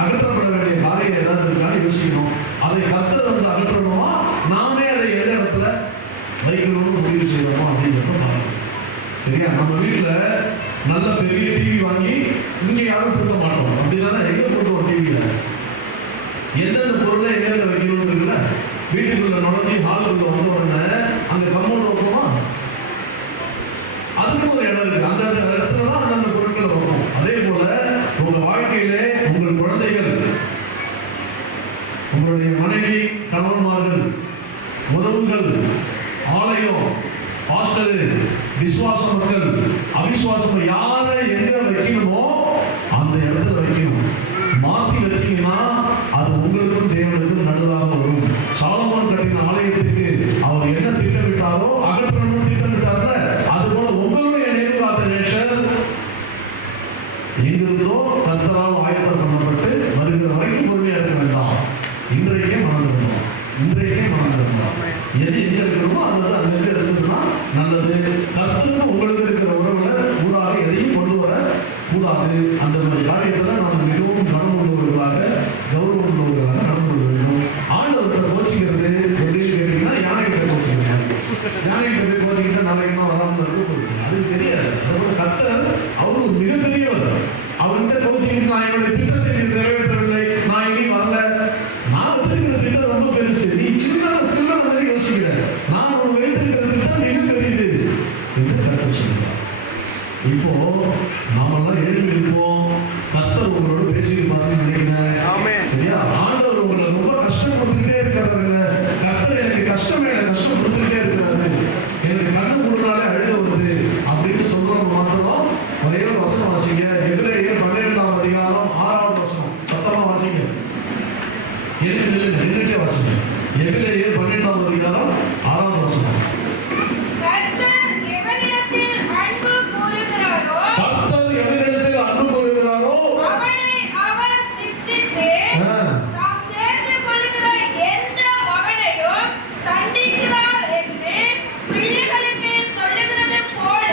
அகற்றப்பட வேண்டிய காரியம் ஏதாவது இருக்கான்னு யோசிக்கணும். அதை கர்த்தர் வந்து அகற்றணுமா, நாமே அதை எந்த இடத்துல வைக்கணும்னு முடிவு செய்யணுமா அப்படிங்கிறத பார்க்கணும். சரியா? நம்ம வீட்டுல நல்ல பெரிய டிவி வாங்கி இங்க யாரும் கொடுக்க மாட்டோம். அப்படிதானே? எங்க போட்டுவோம் டிவியில? எந்தெந்த பொருளை எங்க வைக்கணும் இருக்குல்ல? வீட்டுக்குள்ள நுழைஞ்சி ஹாலுக்குள்ள வந்த உடனே அந்த கம்மோடு வைப்போமா? அதுக்கும் ஒரு இடம் இருக்கு. அந்த இடத்துல தான் அந்தந்த பொருட்களை வைப்போம். அதே போல உங்க வாழ்க்கையிலே உங்கள் குழந்தைகள், உங்களுடைய மனைவி, கணவன்மார்கள், உறவுகள், ஆலயம், ஹாஸ்டல், விசுவாச மக்கள், அவிசுவாசம் யாரை எங்க வைக்கணுமோ அந்த இடத்துல வைக்கணும். மாத்தி வச்சீங்கன்னா அது உங்களுக்கும் தேவனுக்கும் நடுவாக வரும். சாலமோன் கட்டின ஆலயத்துக்கு அவர் என்ன திட்டமிட்டாரோ, அகற்றணும் திட்டமிட்டார்ல, அது போல உங்களுடைய நேபுகாத்நேச்சர் எங்கிருந்தோ கர்த்தரால் ஆயத்தம் பண்ணப்பட்டு வருகிற வரைக்கும் பொறுமையா இருக்க வேண்டாம். இன்றைக்கே மறந்து வேண்டாம். இன்றைக்கே மறந்து வேண்டாம். எது எங்க இருக்கணுமோ அது அங்க இருந்ததுன்னா நல்லது. கர்த்தருக்கு உங்களுக்கு இருக்கிற உறவுல கூடாக எதையும் கொண்டு வர கூடாது. அந்த மாதிரி காரியத்துல நாம் மிகவும் கவனம் உள்ளவர்களாக, கௌரவம் உள்ளவர்களாக நடந்து கொள்ள வேண்டும். ஆண்டவர்கிட்ட கோச்சிக்கிறது எப்படின்னு கேட்டீங்கன்னா, யானைகிட்ட கோச்சிக்கிறது. யானைகிட்ட போய் கோச்சிக்கிட்ட நாளைக்கு வராமல் இருக்கு, அது தெரியாது. அதோட கர்த்தர் அவரு மிகப்பெரியவர். அவர்கிட்ட கோச்சிக்கிட்டு நான் என்னுடைய திட்டத்தை நிறைவேற்றவில்லை, நான் இனி வரல, நான் வச்சிருக்கிற திட்டம் ரொம்ப பெருசு, நீ சின்ன யோசிக்கிற, நான் உனக்கு வைத்திருக்கிற திட்டம் மிக பெரியது என்று கர்த்தர் சொல்கிறார். இப்போ நாமெல்லாம் எழுப்பி இருப்போம். கர்த்தர் உங்களோட பேசியிருப்பாருன்னு நினைக்கிறேன். சரியா? ஆண்டவர் உங்களை ரொம்ப கஷ்டம் கொடுத்துக்கிட்டே இருக்கிறாருங்க. கர்த்தர் எனக்கு கஷ்டம் கொடுத்துக்கிட்டே இருக்கிறாரு, எனக்கு கண்ணு முன்னாலே அழுக வருது அப்படின்னு சொல்றவங்க மாத்திரம் ஒரே ஒரு வசனம் வாசிங்க. எபிரேயர் 12ஆம் அதிகாரம் 6வது வசனம். சத்தமா வாசிங்க. நின்றுட்டே வாசிங்க. எபிரேயர் 12ஆம் அதிகாரம் 6வது வசனம். கர்த்தர் எவனிடத்தில் அன்பு கூறுகிறாரோ அவனை அவர் சிட்சித்து தாம் சேர்த்து கொள்ளுகிற எந்த மகனையும் தண்டிக்கிறார் என்று பிள்ளைகளுக்கு சொல்லுகிறது போல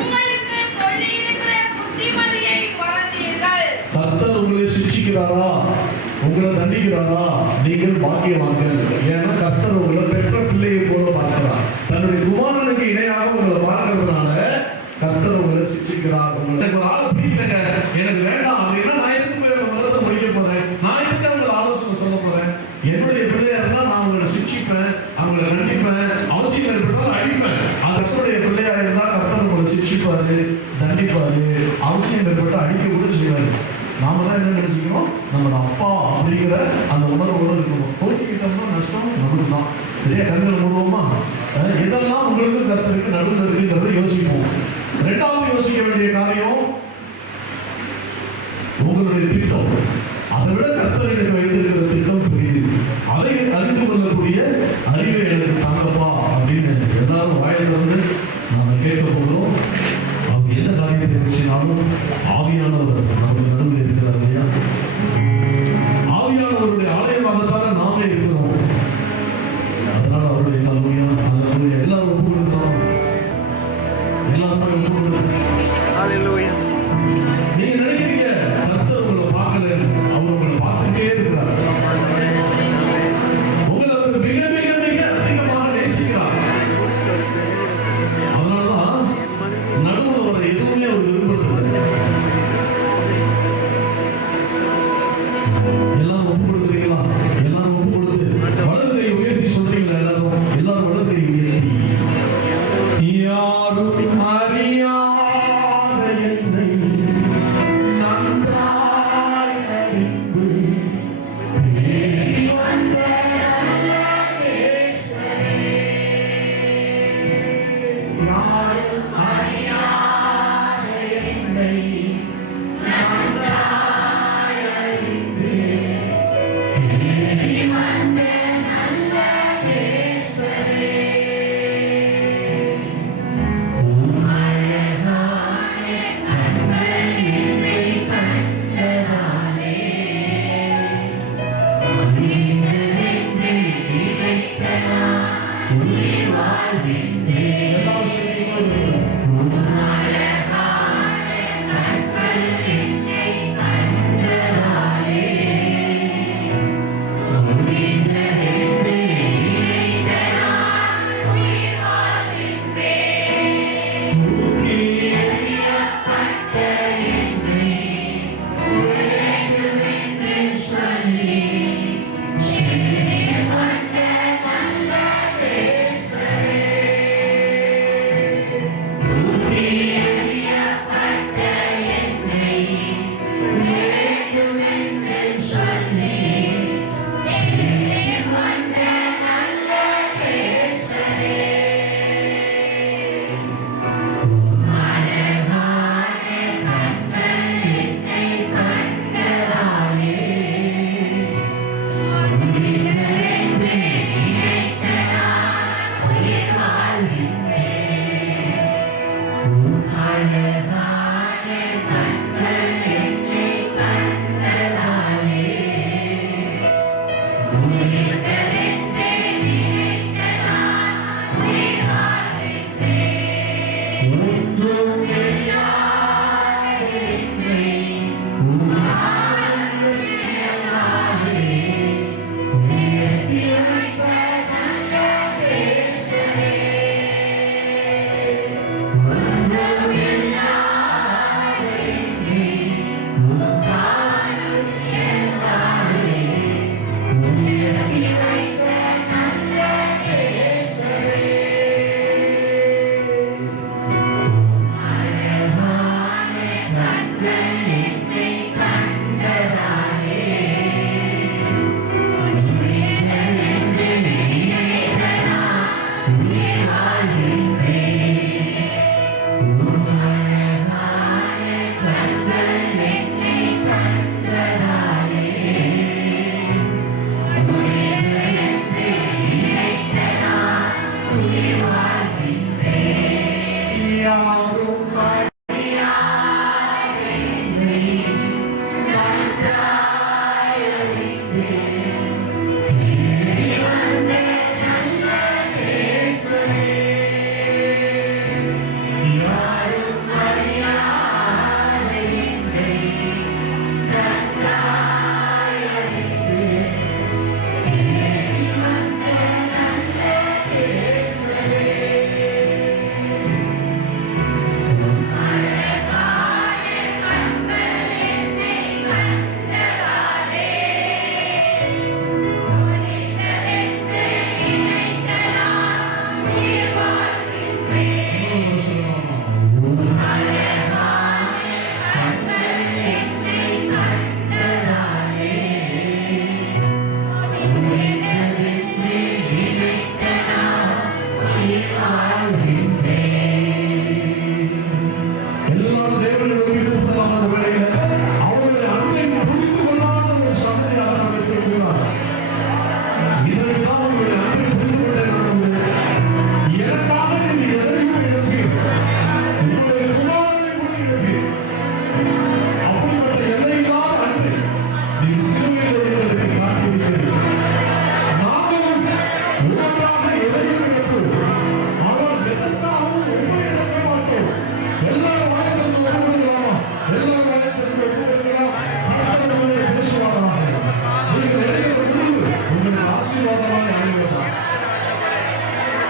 உங்களுக்கு சொல்லியிருக்கிற புத்திமதியை மறந்தீர்கள். கர்த்தர் உங்களை சிட்சிக்கிறாரா, உங்களை தண்டிக்கிறாரா? நீங்கள் பாக்கியவான்கள். ஏன்னா கர்த்தர் உங்களை பெற்ற பிள்ளையை போல பார்க்கிறார். தன்னுடைய குமாரனுக்கு இணையாக உங்களை பார்க்கிறதுனால கர்த்தர் உங்களை சிட்சிக்கிறார். உங்களுக்கு ஒரு ஆள் பிடிக்கலங்க, எனக்கு வேண்டாம் அப்படின்னா நான் எதுக்கு போய் உங்க மதத்தை முடிக்க போறேன்? நான் எதுக்கு அவங்களை ஆலோசனை சொல்ல போறேன்? என்னுடைய பிள்ளையா இருந்தா நான் உங்களை சிட்சிப்பேன், அவங்களை கண்டிப்பேன், அவசியம் ஏற்பட்டாலும் அடிப்பேன். கர்த்தருடைய பிள்ளையா இருந்தா கர்த்தர் உங்களை சிட்சிப்பாரு, தண்டிப்பாரு, அவசியம் ஏற்பட்டு அடிக்க கூட செய்வாரு. நாம தான் என்ன நினைச்சுக்கணும்? நம்ம அப்பா அப்படிங்கிற அந்த உணர்வோடு இருக்கணும். கோச்சிக்கிட்டோம்னா நஷ்டம் நமக்கு தான். சரியா? கண்கள் மூடுவோமா? இதெல்லாம் உங்களுக்கு கர்த்தருக்கு நடுவில் இருக்குங்கிறத யோசிப்போம். ரெண்டாவது யோசிக்க வேண்டிய காரியம் உங்களுடைய திட்டம். அதை விட கர்த்தர் எனக்கு வைத்திருக்கிற திட்டம் பெரியது. அதை அறிந்து கொள்ளக்கூடிய அறிவை எனக்கு தாங்கப்பா அப்படின்னு எல்லாரும் வாயில வந்து நாம கேட்க போகிறோம். அவங்க என்ன காரியத்தை பேசினாலும் ஆவியானவர் நமக்கு நடுவில் இருக்கிறார் இல்லையா? ஆவியானவருடைய ஆலயமாகத்தானே நாமே இருக்கிறோம். அதனால அவருடைய எல்லாரும் ஒப்பு கொடுக்கலாம். எல்லாருமே ஒப்பு கொடுக்கலாம்.